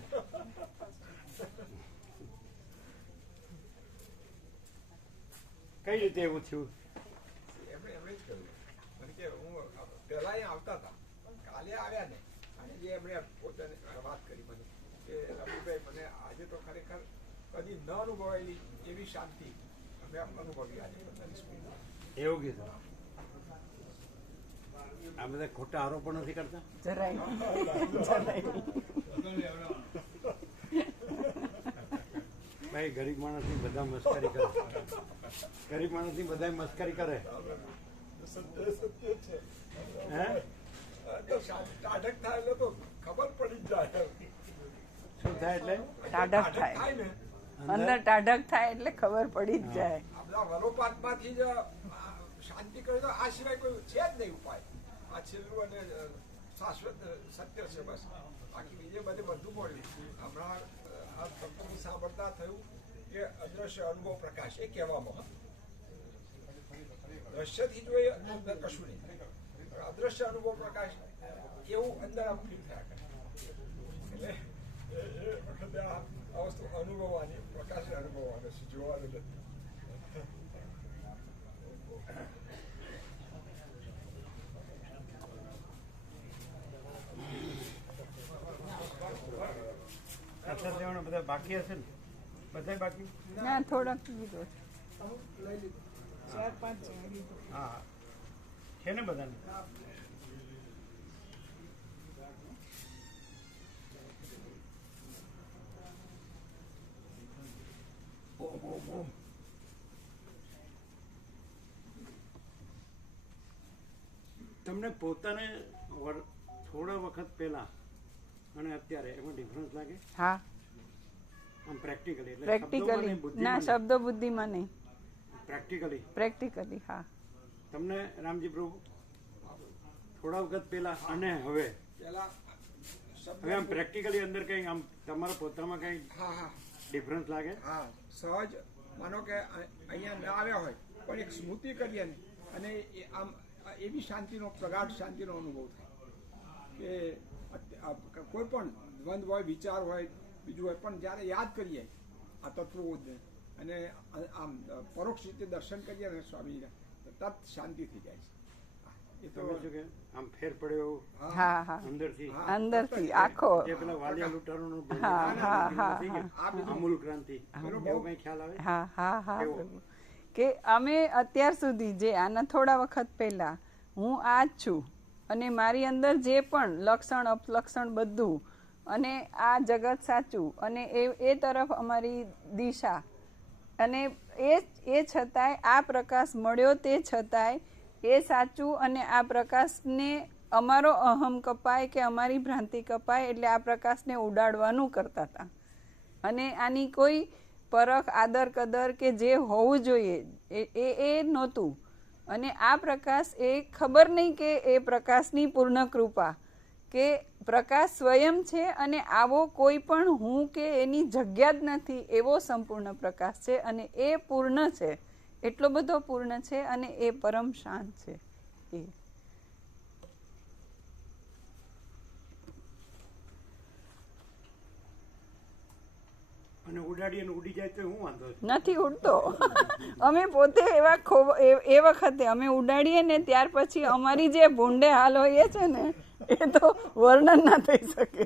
કઈ રીતે એવું થયું? એમણે જ કહ્યું મને કે હું પહેલા અહીંયા આવતા હતા, કાલે આવ્યા ને અને જે એમણે પોતાને વાત કરી મને કે રવિભાઈ મને આજે તો ખરેખર કદી ન અનુભવાયેલી એવી શાંતિ અમે અનુભવી આજે 45 મિનિટ. એવું કીધું. આ બધા ખોટા આરોપો નથી કરતા? જરાય ભાઈ ગરીબ માણસની બધા મસ્કરી કરે, ગરીબ માણસની બધા મસ્કરી કરે. સત્ય છે. હે ટાઢક થાય એટલે તો ખબર પડી જ જાય. શું થાય એટલે? ટાઢક થાય ને અંદર ટાઢક થાય એટલે ખબર પડી જ જાય. આ બધા વલોપાતમાંથી જ શાંતિ કરે તો આ સિવાય કોઈ છે જ નહીં ઉપાય. આ છેલ્લું અને શાશ્વત સત્ય છે બસ. બાકી બીજે બધે બધું મળ્યું. હમણાં આ સત્સંગ સાંભળતા થયું કે અદ્રશ્ય અનુભવ પ્રકાશ એ કહેવામાં દ્રશ્યથી જોઈએ તો કશું નહીં, અદ્રશ્ય અનુભવ પ્રકાશ એવું અંદર આમ ફીલ થયા કરે. એટલે એ વખતે આ વસ્તુ અનુભવવાની, પ્રકાશ અનુભવવાનો છે, જોવાનું નથી. પ્રસાદ લેવાના બધા બાકી હશે ને? બધા બાકી? ના, થોડાક લીધો છે. લઈ લીધું 4-5 જણ લીધું. હા છે ને બધાને? તમને પોતાને થોડા વખત પહેલા અને અત્યારે એમાં ડિફરન્સ લાગે? હા, આમ પ્રેક્ટિકલી? પ્રેક્ટિકલી ના, શબ્દો બુદ્ધિમાં નહીં, પ્રેક્ટિકલી. પ્રેક્ટિકલી. હા, તમને રામજી પ્રભુ થોડા વખત પહેલા અને હવે પહેલાં હવે આમ પ્રેક્ટિકલી અંદર કંઈ આમ તમારા પોતામાં કંઈ હા હા ડિફરન્સ લાગે? હા, સહજ માનો કે અહીંયા ના આવ્યા હોય પણ એક સ્મૃતિ કરીએ ને અને આમ એવી શાંતિનો પ્રગાઢ શાંતિનો અનુભવ થાય કે કોઈ પણ દ્વંદ્વ હોય, વિચાર હોય, બીજું હોય, પણ જ્યારે યાદ કરીએ આ તત્વોને અને આમ પરોક્ષ રીતે દર્શન કરીએ ને સ્વામીના તો તરત શાંતિ થઈ જાય છે. એ તો કે આમ ફેર પડ્યો હા હા અંદરથી અંદરથી આખો જે પેલા વાલિયા લૂંટારોનો અમૂલ ક્રાંતિ એવું કંઈ ખ્યાલ આવે? હા હા હા પ્રભુ. કે અમે અત્યાર સુધી જે આના થોડા વખત પહેલા હું આ જ છું અને મારી અંદર જે પણ લક્ષણ અપલક્ષણ બધું અને આ જગત સાચું અને એ તરફ અમારી દિશા અને એ છતાંય આ પ્રકાશ મળ્યો તે છતાંય એ સાચું અને આ પ્રકાશને અમારો અહમ કપાય કે અમારી ભ્રાંતિ કપાય એટલે આ પ્રકાશને ઉડાડવાનું કરતા હતા અને આની કોઈ પરખ આદર કદર કે જે હોવું જોઈએ એ નહોતું. અને આ પ્રકાશ એ ખબર નહીં કે એ પ્રકાશની પૂર્ણ કૃપા કે પ્રકાશ સ્વયં છે અને આવો કોઈ પણ હું કે એની જગ્યા જ નથી એવો સંપૂર્ણ પ્રકાશ છે અને એ પૂર્ણ છે, એટલો બધો પૂર્ણ છે અને એ પરમ શાંત છે. એ અને ઉડાડીએ ને ઉડી જાય તો હું વાંધો છે? નથી ઉડતો. અમે પોતે એવા એ વખતે અમે ઉડાડીએ ને ત્યાર પછી અમારી જે ભૂંડે હાલ હોઈએ છે ને એ તો વર્ણન ના થઈ શકે.